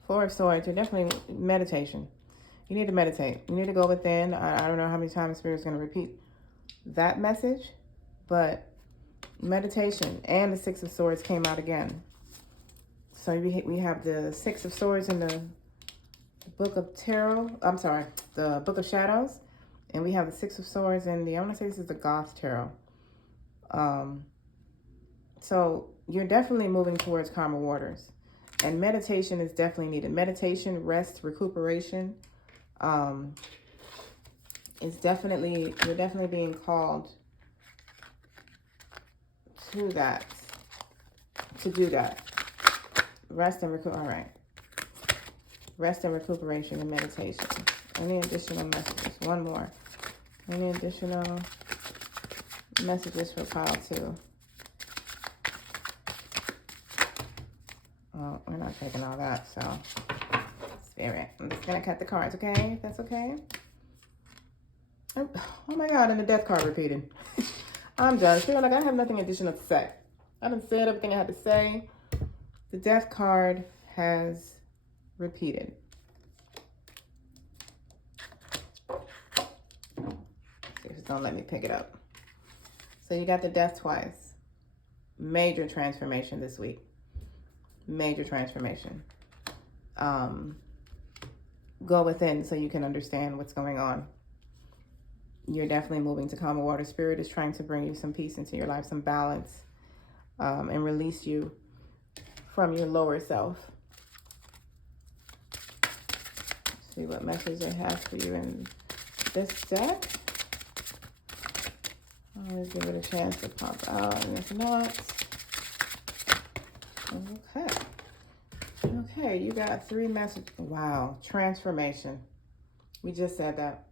4 of Swords. You're definitely meditation. You need to meditate. You need to go within. I don't know how many times Spirit's going to repeat that message, but meditation and the 6 of Swords came out again. So we have the 6 of Swords in the Book of Tarot. I'm sorry, the Book of Shadows. And we have the 6 of Swords in I want to say this is the Goth Tarot. So you're definitely moving towards calmer waters. And meditation is definitely needed. Meditation, rest, recuperation you're definitely being called to do that. Rest and all right. Rest and recuperation and meditation. Any additional messages? One more. Any additional messages for pile 2? Well, we're not taking all that, so Spirit. I'm just gonna cut the cards, okay? If that's okay. Oh my God, and the death card repeated. I'm done. I feel like I have nothing additional to say. I done said everything I had to say. The death card has repeated. See if it's gonna let me pick it up. So you got the death twice. Major transformation this week. Major transformation. Go within so you can understand what's going on. You're definitely moving to calmer water. Spirit is trying to bring you some peace into your life, some balance, and release you from your lower self. Let's see what message they have for you in this deck. Always give it a chance to pop out, and if not, okay. Okay, you got 3 messages. Wow, transformation. We just said that.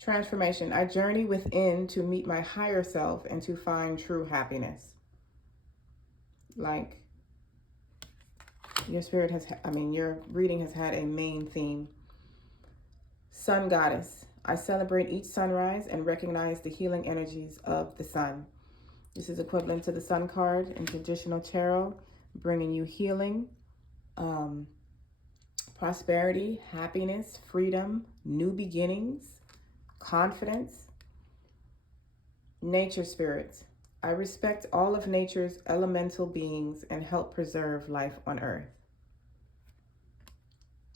Transformation. I journey within to meet my higher self and to find true happiness. Like, your spirit has, your reading has had a main theme. Sun goddess. I celebrate each sunrise and recognize the healing energies of the sun. This is equivalent to the sun card in traditional tarot, bringing you healing, prosperity, happiness, freedom, new beginnings, confidence. Nature spirits. I respect all of nature's elemental beings and help preserve life on earth.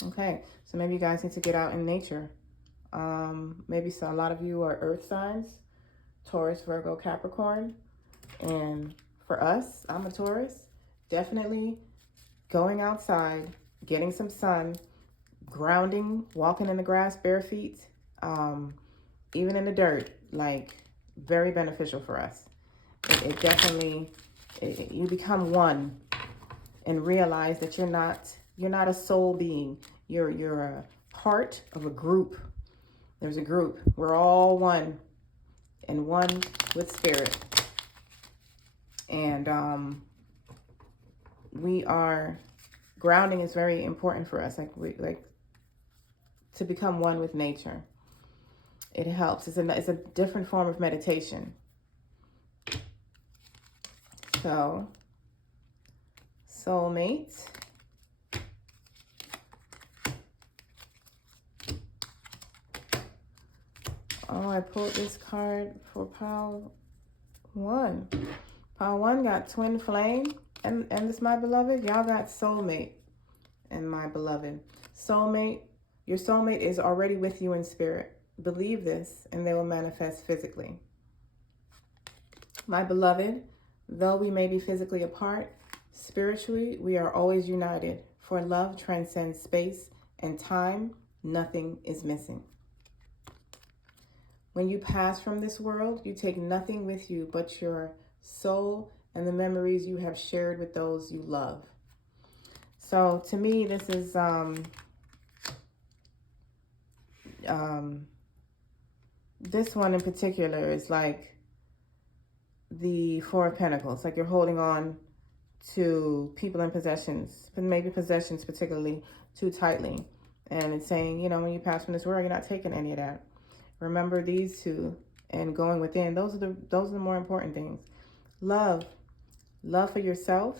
Okay, so maybe you guys need to get out in nature. Maybe a lot of you are earth signs, Taurus, Virgo, Capricorn. And for us, I'm a Taurus, definitely going outside, getting some sun, grounding, walking in the grass bare feet, even in the dirt, like very beneficial for us. It definitely, you become one and realize that you're not a soul being. You're a part of a group. There's a group. We're all one and one with spirit. And grounding is very important for us. Like to become one with nature. It helps. It's a different form of meditation. So, soulmate. Oh, I pulled this card for pile 1. Pile 1 got twin flame, and this my beloved. Y'all got soulmate and my beloved. Soulmate, your soulmate is already with you in spirit. Believe this, and they will manifest physically. My beloved, though we may be physically apart, spiritually, we are always united. For love transcends space and time. Nothing is missing. When you pass from this world, you take nothing with you but your soul and the memories you have shared with those you love. So to me, this is this one in particular is like the Four of Pentacles. Like you're holding on to people and possessions, but maybe possessions particularly too tightly. And it's saying, when you pass from this world, you're not taking any of that. Remember these two and going within. Those are the more important things. Love for yourself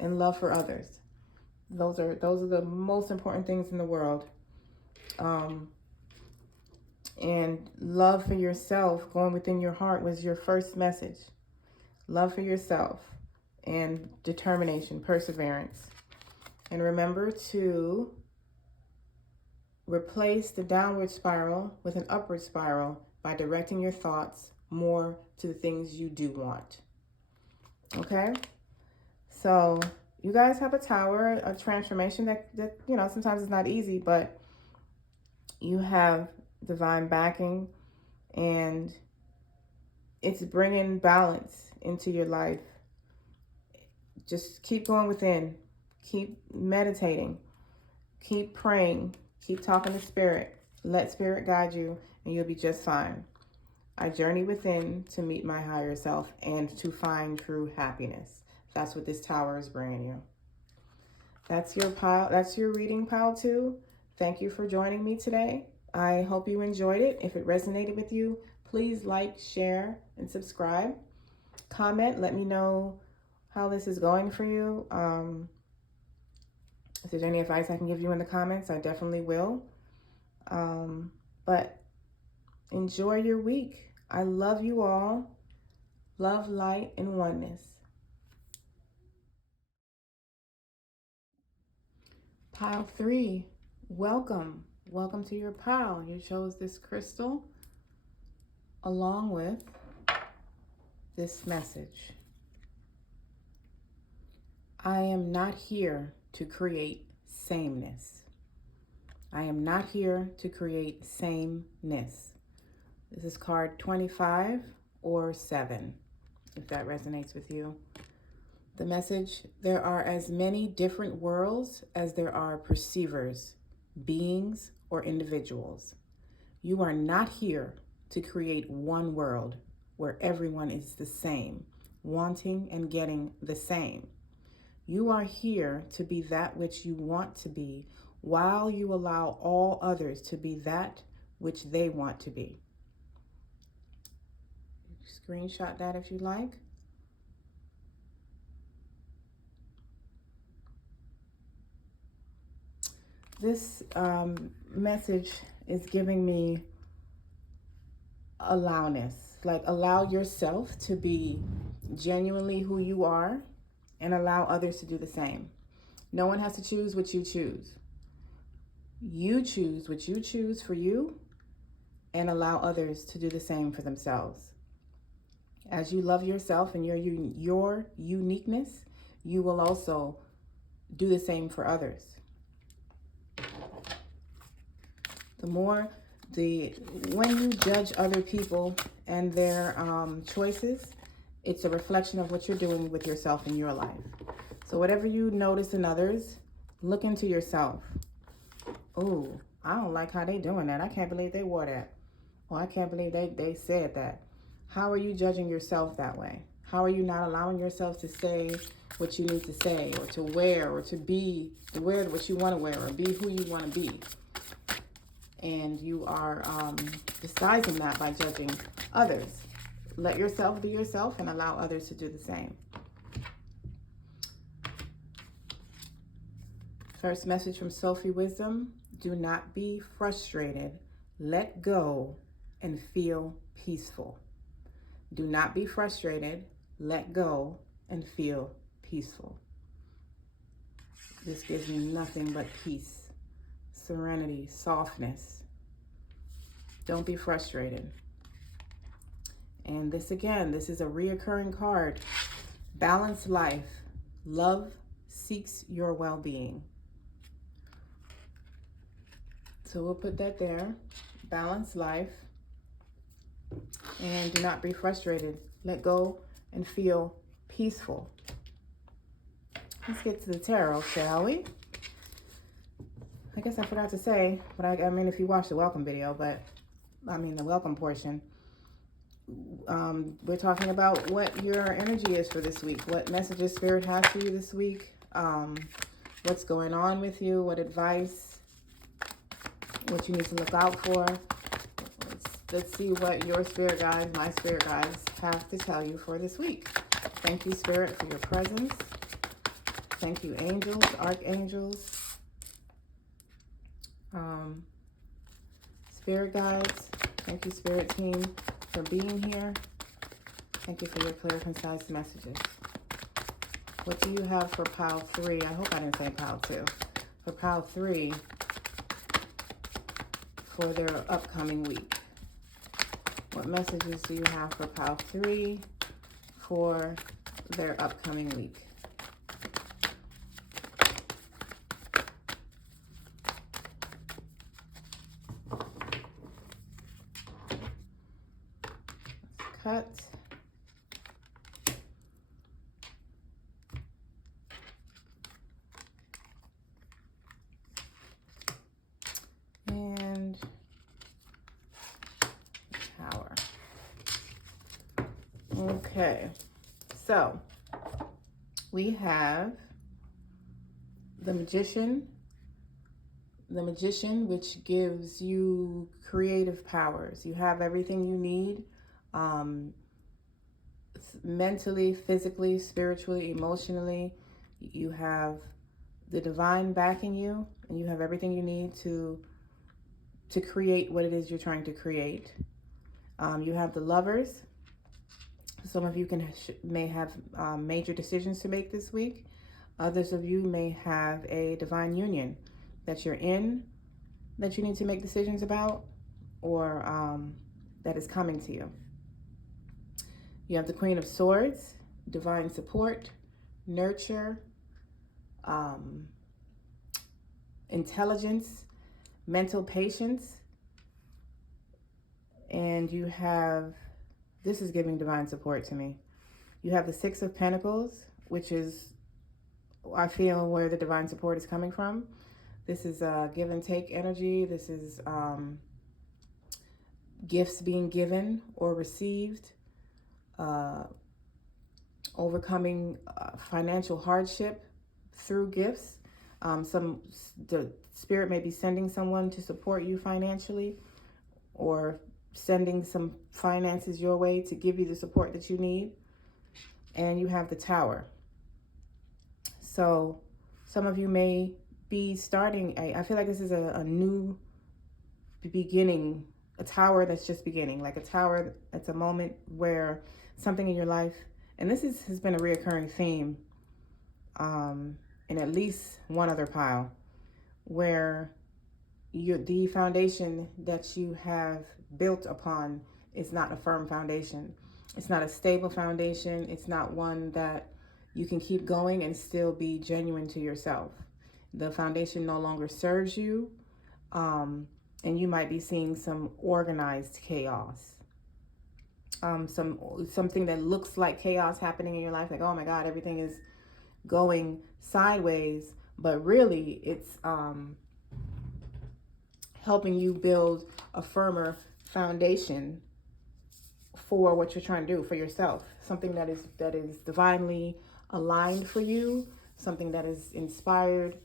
and love for others. Those are the most important things in the world. And love for yourself, going within your heart, was your first message. Love for yourself and determination, perseverance. And remember to replace the downward spiral with an upward spiral by directing your thoughts more to the things you do want. Okay? So you guys have a tower, a transformation that sometimes it's not easy, but you have divine backing. and it's bringing balance into your life. Just keep going within, keep meditating, keep praying, keep talking to Spirit. Let Spirit guide you, and you'll be just fine. I journey within to meet my higher self and to find true happiness. That's what this tower is bringing you. That's your pile. That's your reading, pile 2. Thank you for joining me today. I hope you enjoyed it. If it resonated with you, please like, share, and subscribe. Comment. Let me know how this is going for you. If there's any advice I can give you in the comments, I definitely will. But enjoy your week. I love you all. Love, light, and oneness. Pile 3, welcome. Welcome to your pile. You chose this crystal along with this message. I am not here to create sameness. I am not here to create sameness. This is card 25 or 7, if that resonates with you. The message: there are as many different worlds as there are perceivers, beings, or individuals. You are not here to create one world where everyone is the same, wanting and getting the same. You are here to be that which you want to be, while you allow all others to be that which they want to be. Screenshot that if you like. This message is giving me allowness. Like, allow yourself to be genuinely who you are and allow others to do the same. No one has to choose what you choose. You choose what you choose for you and allow others to do the same for themselves. As you love yourself and your uniqueness, you will also do the same for others. When you judge other people and their choices, it's a reflection of what you're doing with yourself in your life. So whatever you notice in others, look into yourself. Ooh, I don't like how they doing that. I can't believe they wore that. Or I can't believe they said that. How are you judging yourself that way? How are you not allowing yourself to say what you need to say, or to wear, or to wear what you want to wear, or be who you want to be? And you are disguising that by judging others. Let yourself be yourself and allow others to do the same. First message from Sufi wisdom: do not be frustrated. Let go and feel peaceful. Do not be frustrated. Let go and feel peaceful. This gives me nothing but peace, serenity, softness. Don't be frustrated. And this is a reoccurring card. Balanced life. Love seeks your well-being. So we'll put that there. Balanced life. And do not be frustrated. Let go and feel peaceful. Let's get to the tarot, shall we? I guess I forgot to say, but I mean, if you watched the welcome video, the welcome portion, we're talking about what your energy is for this week, what messages Spirit has for you this week, what's going on with you, what advice, what you need to look out for. Let's see what your spirit guides, my spirit guides, have to tell you for this week. Thank you, Spirit, for your presence. Thank you, angels, archangels, spirit guides. Thank you, Spirit team, for being here. Thank you for your clear, concise messages. What do you have for pile 3? I hope I didn't say pile 2. For pile 3, for their upcoming week. What messages do you have for pile 3 for their upcoming week? cut. And Tower. Okay, so we have the Magician, which gives you creative powers. You have everything you need, mentally, physically, spiritually, emotionally. You have the divine backing you, and you have everything you need to create what it is you're trying to create. You have the Lovers. Some of you may have major decisions to make this week. Others of you may have a divine union that you're in, that you need to make decisions about, or that is coming to you. You have the Queen of Swords, divine support, nurture, intelligence, mental patience. And you have, this is giving divine support to me. You have the Six of Pentacles, which is, I feel, where the divine support is coming from. This is give and take energy. This is gifts being given or received, overcoming financial hardship through gifts. The Spirit may be sending someone to support you financially, or sending some finances your way to give you the support that you need. And you have the Tower. So some of you may be starting I feel like this is a new beginning, a tower that's just beginning, like a tower that's a moment where something in your life, and this has been a reoccurring theme in at least one other pile, where the foundation that you have built upon is not a firm foundation. It's not a stable foundation. It's not one that you can keep going and still be genuine to yourself. The foundation no longer serves you, and you might be seeing some organized chaos. Something that looks like chaos happening in your life, like, oh my God, everything is going sideways, but really it's helping you build a firmer foundation for what you're trying to do for yourself. Something that is divinely aligned for you, something that is inspired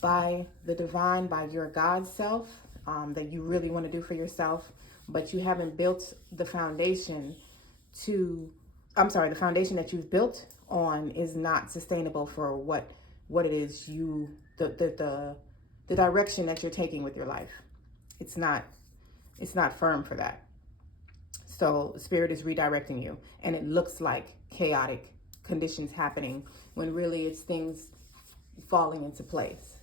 by the divine, by your God self, that you really want to do for yourself, but you haven't built the foundation the foundation that you've built on is not sustainable for what it is the direction that you're taking with your life. It's not firm for that. So Spirit is redirecting you, and it looks like chaotic conditions happening when really it's things falling into place.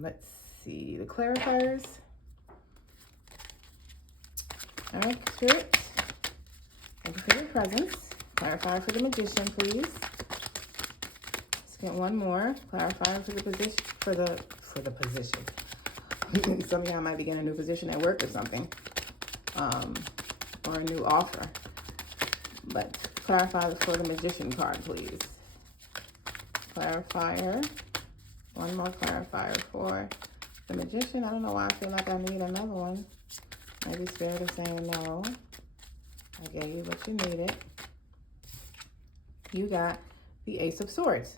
Let's see the clarifiers. All right, Spirit, thank you for your presence. Clarifier for the Magician, please. Let's get one more. Clarifier for the position, for the position. Some of y'all might be getting a new position at work or something, or a new offer. But clarify for the Magician card, please. Clarifier. One more clarifier for the Magician. I don't know why I feel like I need another one. Maybe Spirit is saying no. I gave you what you needed. You got the Ace of Swords.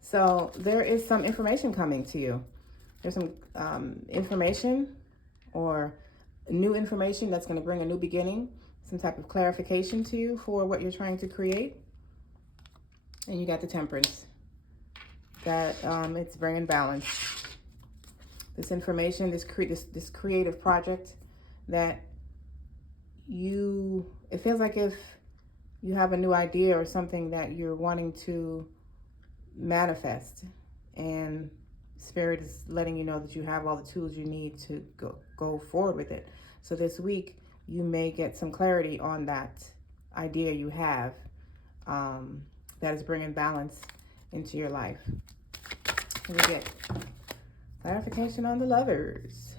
So there is some information coming to you. There's some information or new information that's going to bring a new beginning, some type of clarification to you for what you're trying to create. And you got the Temperance. That it's bringing balance. This information, this creative project that it feels like if you have a new idea or something that you're wanting to manifest, and Spirit is letting you know that you have all the tools you need to go forward with it. So this week you may get some clarity on that idea you have, that is bringing balance into your life. We get clarification on the Lovers.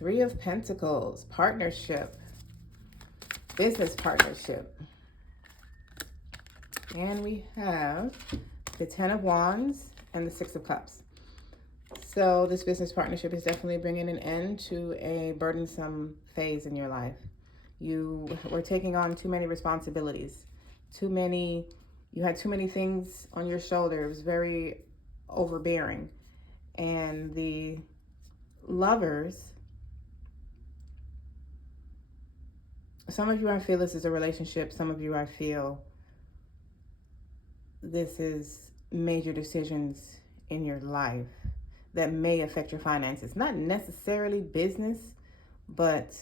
Three of Pentacles, partnership, business partnership. And we have the Ten of Wands and the Six of Cups. So this business partnership is definitely bringing an end to a burdensome phase in your life. You were taking on too many responsibilities, you had too many things on your shoulder. It was very overbearing. And the Lovers, some of you, I feel this is a relationship. Some of you, I feel this is major decisions in your life that may affect your finances. Not necessarily business, but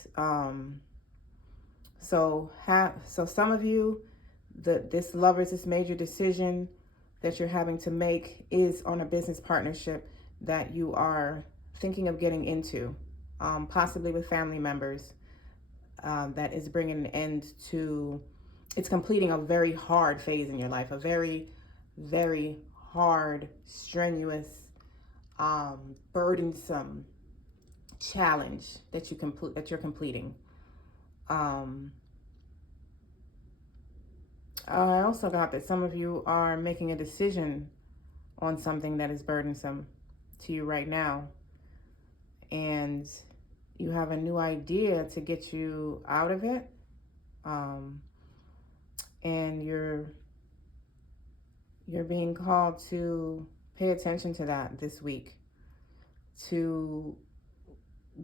so some of you, this Lovers, this major decision that you're having to make is on a business partnership that you are thinking of getting into, possibly with family members, that is bringing an end to, it's completing a very hard phase in your life, a very, very hard, strenuous, burdensome challenge that you're completing. I also got that some of you are making a decision on something that is burdensome to you right now, and you have a new idea to get you out of it, and you're being called to pay attention to that this week, to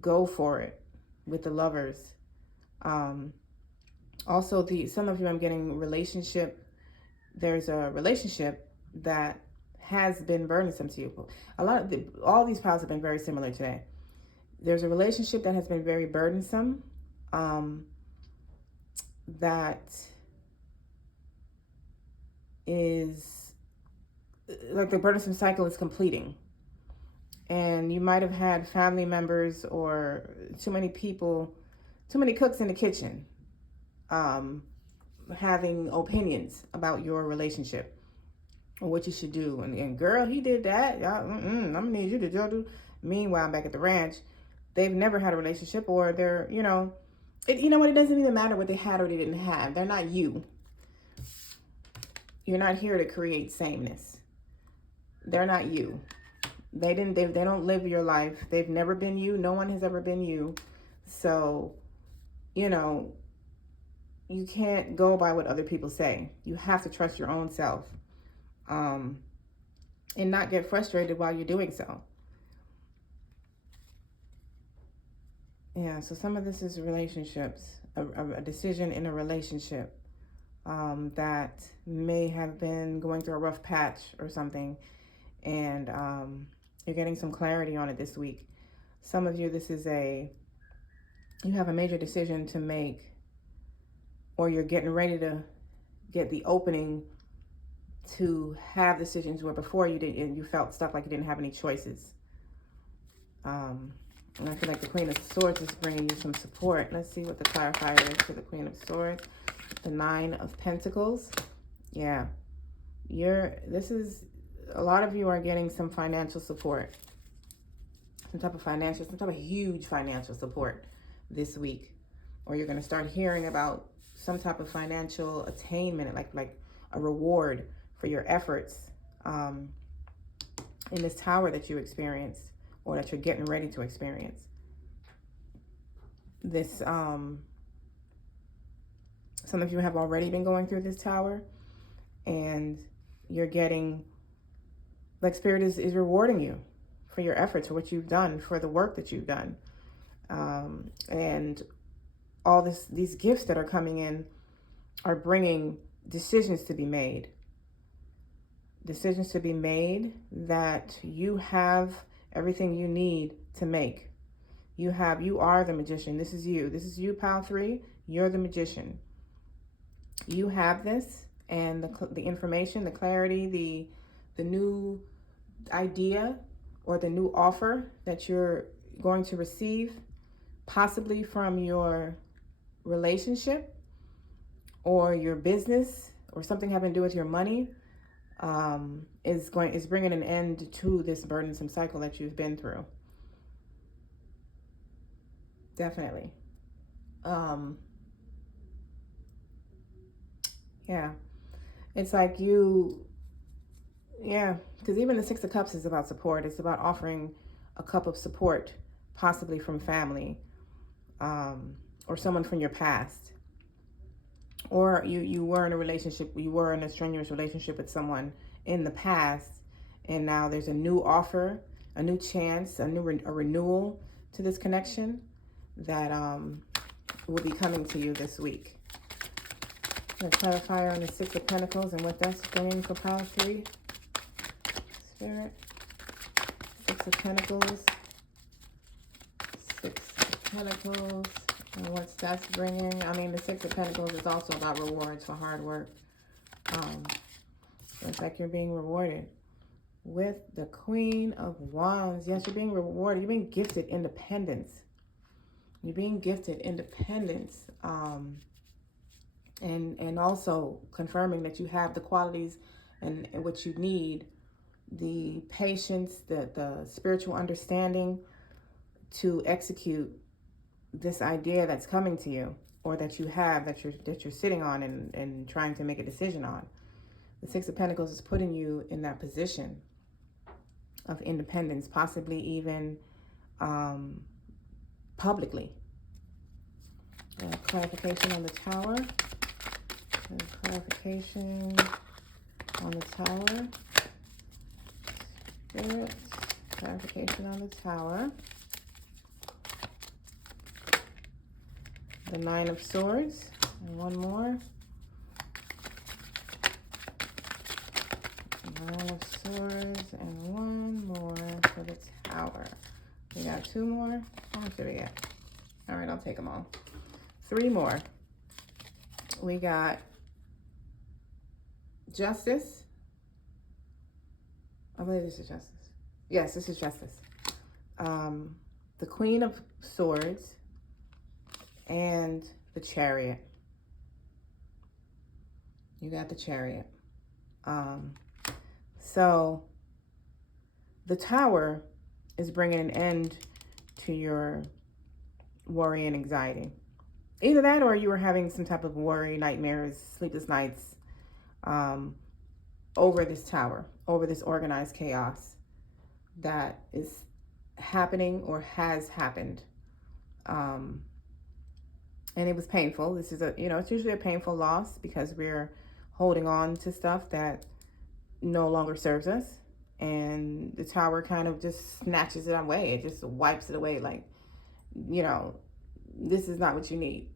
go for it with the Lovers. Also, some of you, I'm getting relationship. There's a relationship that has been burdensome to you. All these piles have been very similar today. There's a relationship that has been very burdensome, that is like the burdensome cycle is completing. And you might have had family members or too many people, too many cooks in the kitchen, having opinions about your relationship or what you should do. And girl, he did that. I'm gonna need you to do. Meanwhile, back at the ranch, they've never had a relationship, or they're, you know what? It doesn't even matter what they had or they didn't have. They're not you. You're not here to create sameness. They're not you. They don't live your life. They've never been you. No one has ever been you. So, you can't go by what other people say. You have to trust your own self, and not get frustrated while you're doing so. Yeah, so some of this is relationships, a decision in a relationship, that may have been going through a rough patch or something, and you're getting some clarity on it this week. Some of you, you have a major decision to make, or you're getting ready to get the opening to have decisions where before you felt stuck, like you didn't have any choices. And I feel like the Queen of Swords is bringing you some support. Let's see what the clarifier is for the Queen of Swords. The Nine of Pentacles. Yeah. A lot of you are getting some financial support. Some type of huge financial support this week. Or you're going to start hearing about some type of financial attainment, like a reward for your efforts, in this tower that you experienced, or that you're getting ready to experience. Some of you have already been going through this tower, and you're getting, like, Spirit is rewarding you for your efforts, for what you've done, for the work that you've done. And all these gifts that are coming in are bringing decisions to be made. Decisions to be made that you have everything you need to make. You are the magician. This is you. This is you, Pile 3. You're the magician. You have this, and the information, the clarity, the new idea or the new offer that you're going to receive, possibly from your relationship or your business, or something having to do with your money, is bringing an end to this burdensome cycle that you've been through. Definitely. Yeah. It's like yeah, because even the Six of Cups is about support. It's about offering a cup of support, possibly from family, or someone from your past. Or you were in a relationship, you were in a strenuous relationship with someone in the past, and now there's a new offer, a new chance, a renewal to this connection that will be coming to you this week. The clarifier on the Six of Pentacles and what that's bringing for pile 3. Spirit. Six of Pentacles. Six of Pentacles. And what's that's bringing. I mean, the Six of Pentacles is also about rewards for hard work. So it's like you're being rewarded. With the Queen of Wands. Yes, you're being rewarded. You're being gifted independence. You're being gifted independence. And also confirming that you have the qualities and what you need, the patience, the spiritual understanding to execute this idea that's coming to you, or that you have, that you're sitting on and trying to make a decision on. The Six of Pentacles is putting you in that position of independence, possibly even publicly. Clarification on the Tower. Clarification on the Tower. Spirit. Clarification on the Tower. The Nine of Swords. And one more. Nine of Swords and one more for the Tower. We got 2 more. How much did we get? All right, I'll take them all. 3 more. We got Justice. I believe this is Justice. Yes, this is Justice. The Queen of Swords and the Chariot. You got the Chariot. So the Tower is bringing an end to your worry and anxiety. Either that, or you were having some type of worry, nightmares, sleepless nights over this Tower, over this organized chaos that is happening or has happened. And it was painful. This is it's usually a painful loss because we're holding on to stuff that no longer serves us. And the Tower kind of just snatches it away. It just wipes it away. Like, this is not what you need.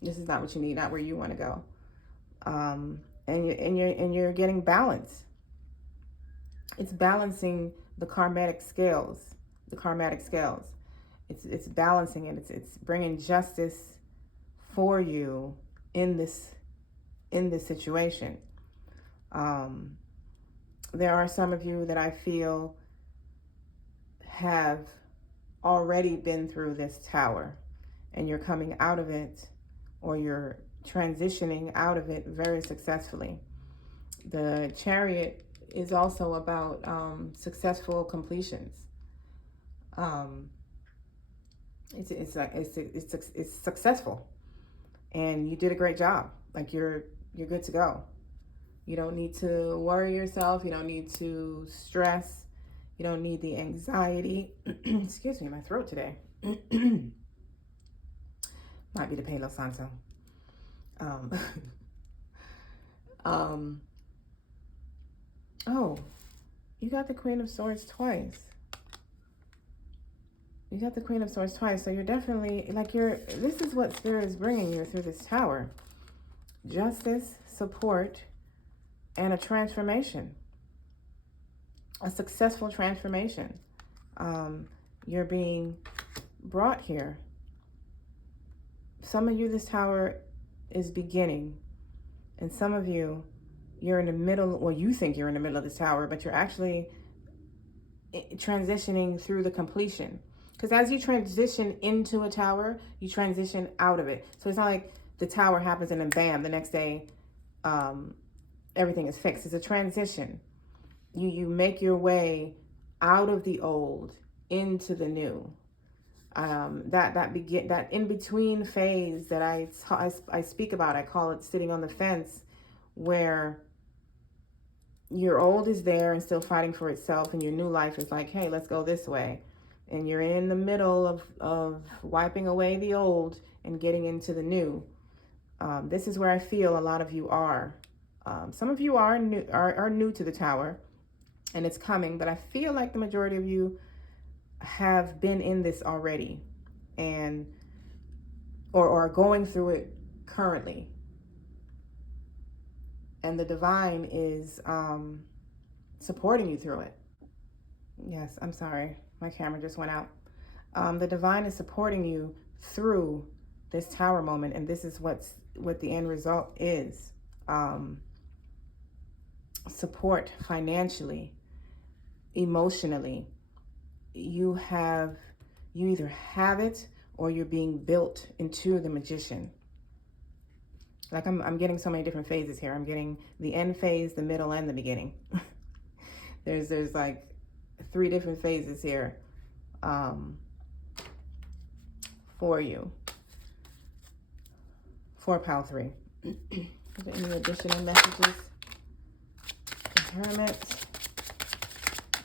This is not what you need, not where you want to go. And you're getting balance. It's balancing the karmatic scales. It's balancing it. It's bringing justice for you in this situation. There are some of you that I feel have already been through this Tower, and you're coming out of it, or you're transitioning out of it very successfully. The Chariot is also about successful completions. It's successful, and you did a great job. Like you're good to go. You don't need to worry yourself. You don't need to stress. You don't need the anxiety. Excuse me, my throat today. Might be the Palo Santo. Oh, you got the Queen of Swords twice. You got the Queen of Swords twice. So you're definitely, this is what Spirit is bringing you through this Tower. Justice, support, and a transformation. A successful transformation. You're being brought here. Some of you, this Tower is beginning. And some of you, you're in the middle, or you think you're in the middle of this Tower, but you're actually transitioning through the completion. Because as you transition into a Tower, you transition out of it. So it's not like the Tower happens and then bam, the next day, everything is fixed. It's a transition. You make your way out of the old into the new. that in between phase that I speak about. I call it sitting on the fence, where your old is there and still fighting for itself, and your new life is like, hey, let's go this way. And you're in the middle of wiping away the old and getting into the new. This is where I feel a lot of you are. Some of you are new to the tower, and it's coming, but I feel like the majority of you have been in this already, and or are going through it currently. And the divine is supporting you through it. Yes, I'm sorry. My camera just went out. The divine is supporting you through this tower moment, and this is what the end result is. Support financially, emotionally. You either have it, or you're being built into the magician. Like I'm getting so many different phases here. I'm getting the end phase, the middle, and the beginning. There's like 3 different phases here for you. For Pile 3. Are there any additional messages? The Hermit.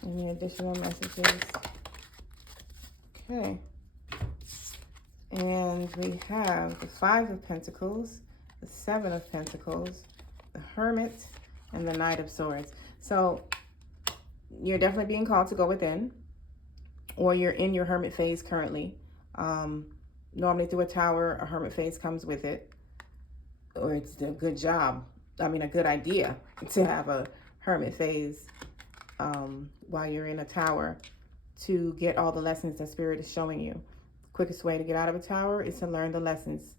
Any additional messages? Okay. And we have the 5 of Pentacles, the 7 of Pentacles, the Hermit, and the Knight of Swords. So you're definitely being called to go within, or you're in your Hermit phase currently. Normally through a tower, a Hermit phase comes with it, or it's a good job. I mean, a good idea to have a Hermit phase while you're in a tower to get all the lessons that Spirit is showing you. Quickest way to get out of a tower is to learn the lessons.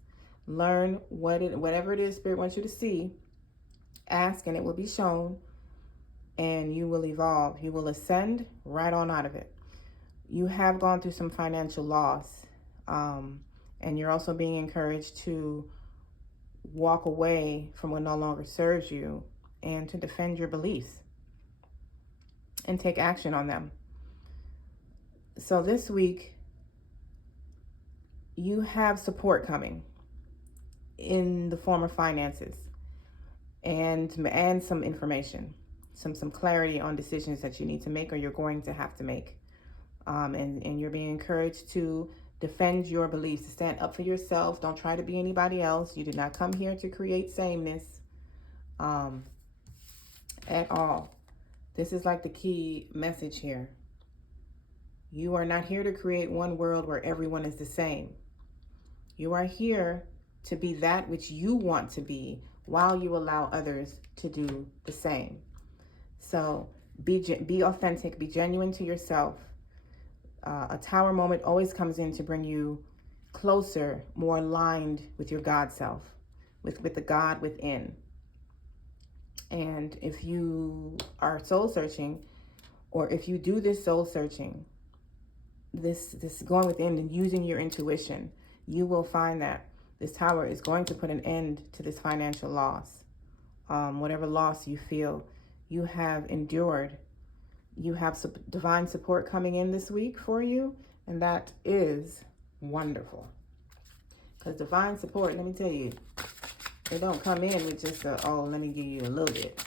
Learn whatever it is Spirit wants you to see. Ask and it will be shown, and you will evolve. You will ascend right on out of it. You have gone through some financial loss, and you're also being encouraged to walk away from what no longer serves you and to defend your beliefs and take action on them. So this week, you have support coming in the form of finances and some information, some clarity on decisions that you need to make or you're going to have to make. And you're being encouraged to defend your beliefs, to stand up for yourself. Don't try to be anybody else. You did not come here to create sameness at all. This is like the key message here. You are not here to create one world where everyone is the same. You are here to be that which you want to be while you allow others to do the same. So be authentic, be genuine to yourself. A tower moment always comes in to bring you closer, more aligned with your God self, with the God within. And if you are soul searching, or if you do this soul searching, this going within and using your intuition, you will find that this tower is going to put an end to this financial loss. Whatever loss you feel you have endured, you have divine support coming in this week for you, and that is wonderful. Because divine support, let me tell you, they don't come in with just let me give you a little bit.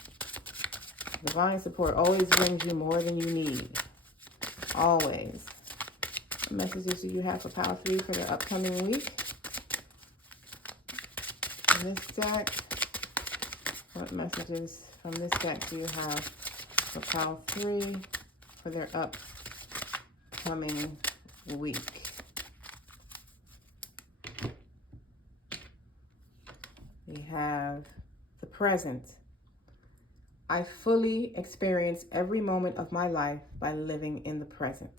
Divine support always brings you more than you need. Always. What messages do you have for Pile 3 for the upcoming week? In this deck, what messages from this deck do you have for Pile 3 for their upcoming week? We have the present. I fully experience every moment of my life by living in the present.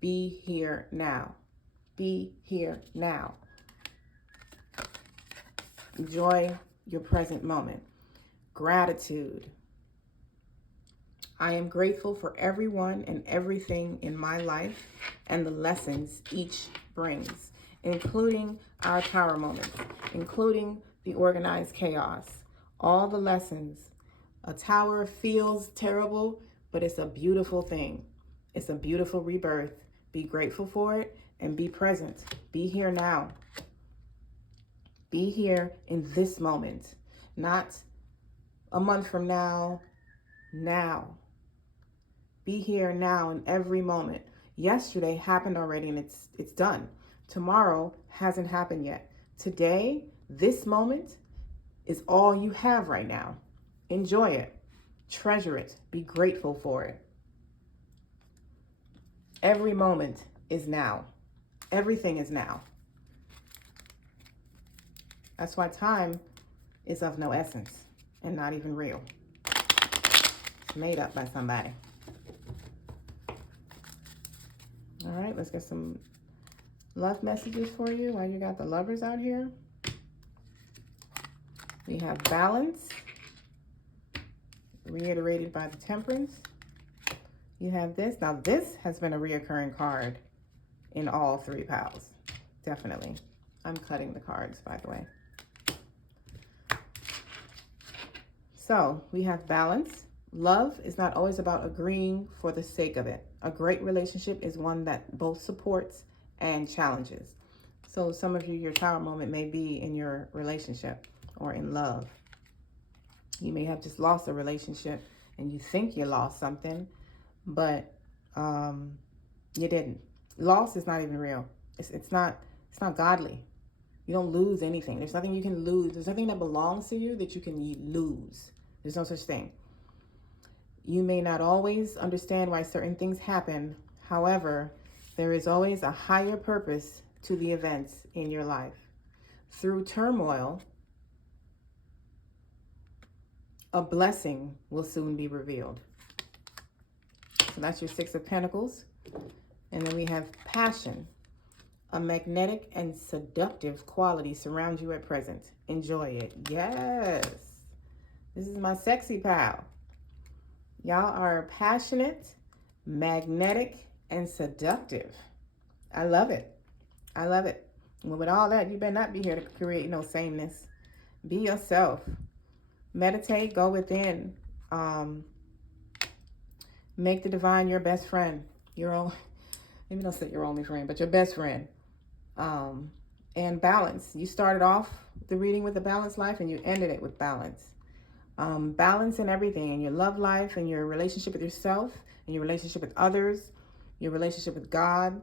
Be here now. Be here now. Enjoy your present moment. Gratitude. I am grateful for everyone and everything in my life and the lessons each brings, including our tower moments, including the organized chaos, all the lessons. A tower feels terrible, but it's a beautiful thing. It's a beautiful rebirth Be grateful for it and be present. Be here now. Be here in this moment, not a month from now. Now. Be here now in every moment. Yesterday happened already and it's done. Tomorrow hasn't happened yet. Today, this moment is all you have right now. Enjoy it. Treasure it. Be grateful for it. Every moment is now. Everything is now. That's why time is of no essence and not even real. It's made up by somebody. All right, let's get some love messages for you while you got the lovers out here. We have balance, reiterated by the temperance. You have this. Now, this has been a reoccurring card in all three piles. Definitely. I'm cutting the cards, by the way. So we have balance. Love is not always about agreeing for the sake of it. A great relationship is one that both supports and challenges. So some of you, your tower moment may be in your relationship or in love. You may have just lost a relationship and you think you lost something, but you didn't. Loss is not even real. It's not godly. You don't lose anything. There's nothing you can lose. There's nothing that belongs to you that you can lose. There's no such thing. You may not always understand why certain things happen. However, there is always a higher purpose to the events in your life. Through turmoil, a blessing will soon be revealed. So that's your Six of Pentacles. And then we have passion. A magnetic and seductive quality surrounds you at present. Enjoy it. Yes. This is my sexy pal. Y'all are passionate, magnetic, and seductive. I love it. I love it. Well, with all that, you better not be here to create no sameness. Be yourself. Meditate, go within. Make the divine your best friend. Your own, maybe don't say your only friend, but your best friend. And balance. You started off the reading with a balanced life and you ended it with balance. Balance in everything, in your love life, in your relationship with yourself, in your relationship with others, your relationship with God.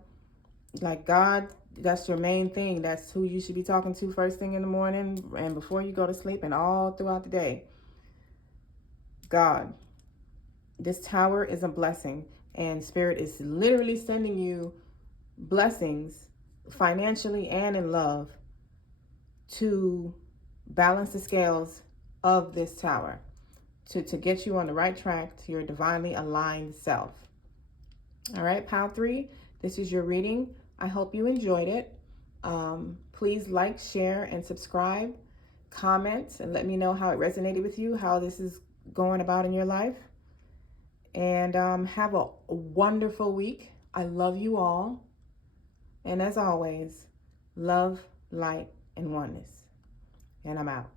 Like God, that's your main thing. That's who you should be talking to first thing in the morning and before you go to sleep and all throughout the day. God. This tower is a blessing, and Spirit is literally sending you blessings financially and in love to balance the scales of this tower, to get you on the right track to your divinely aligned self. All right, pile 3, this is your reading. I hope you enjoyed it. Please like, share, and subscribe. Comment and let me know how it resonated with you, how this is going about in your life. And have a wonderful week. I love you all. And as always, love, light, and oneness. And I'm out.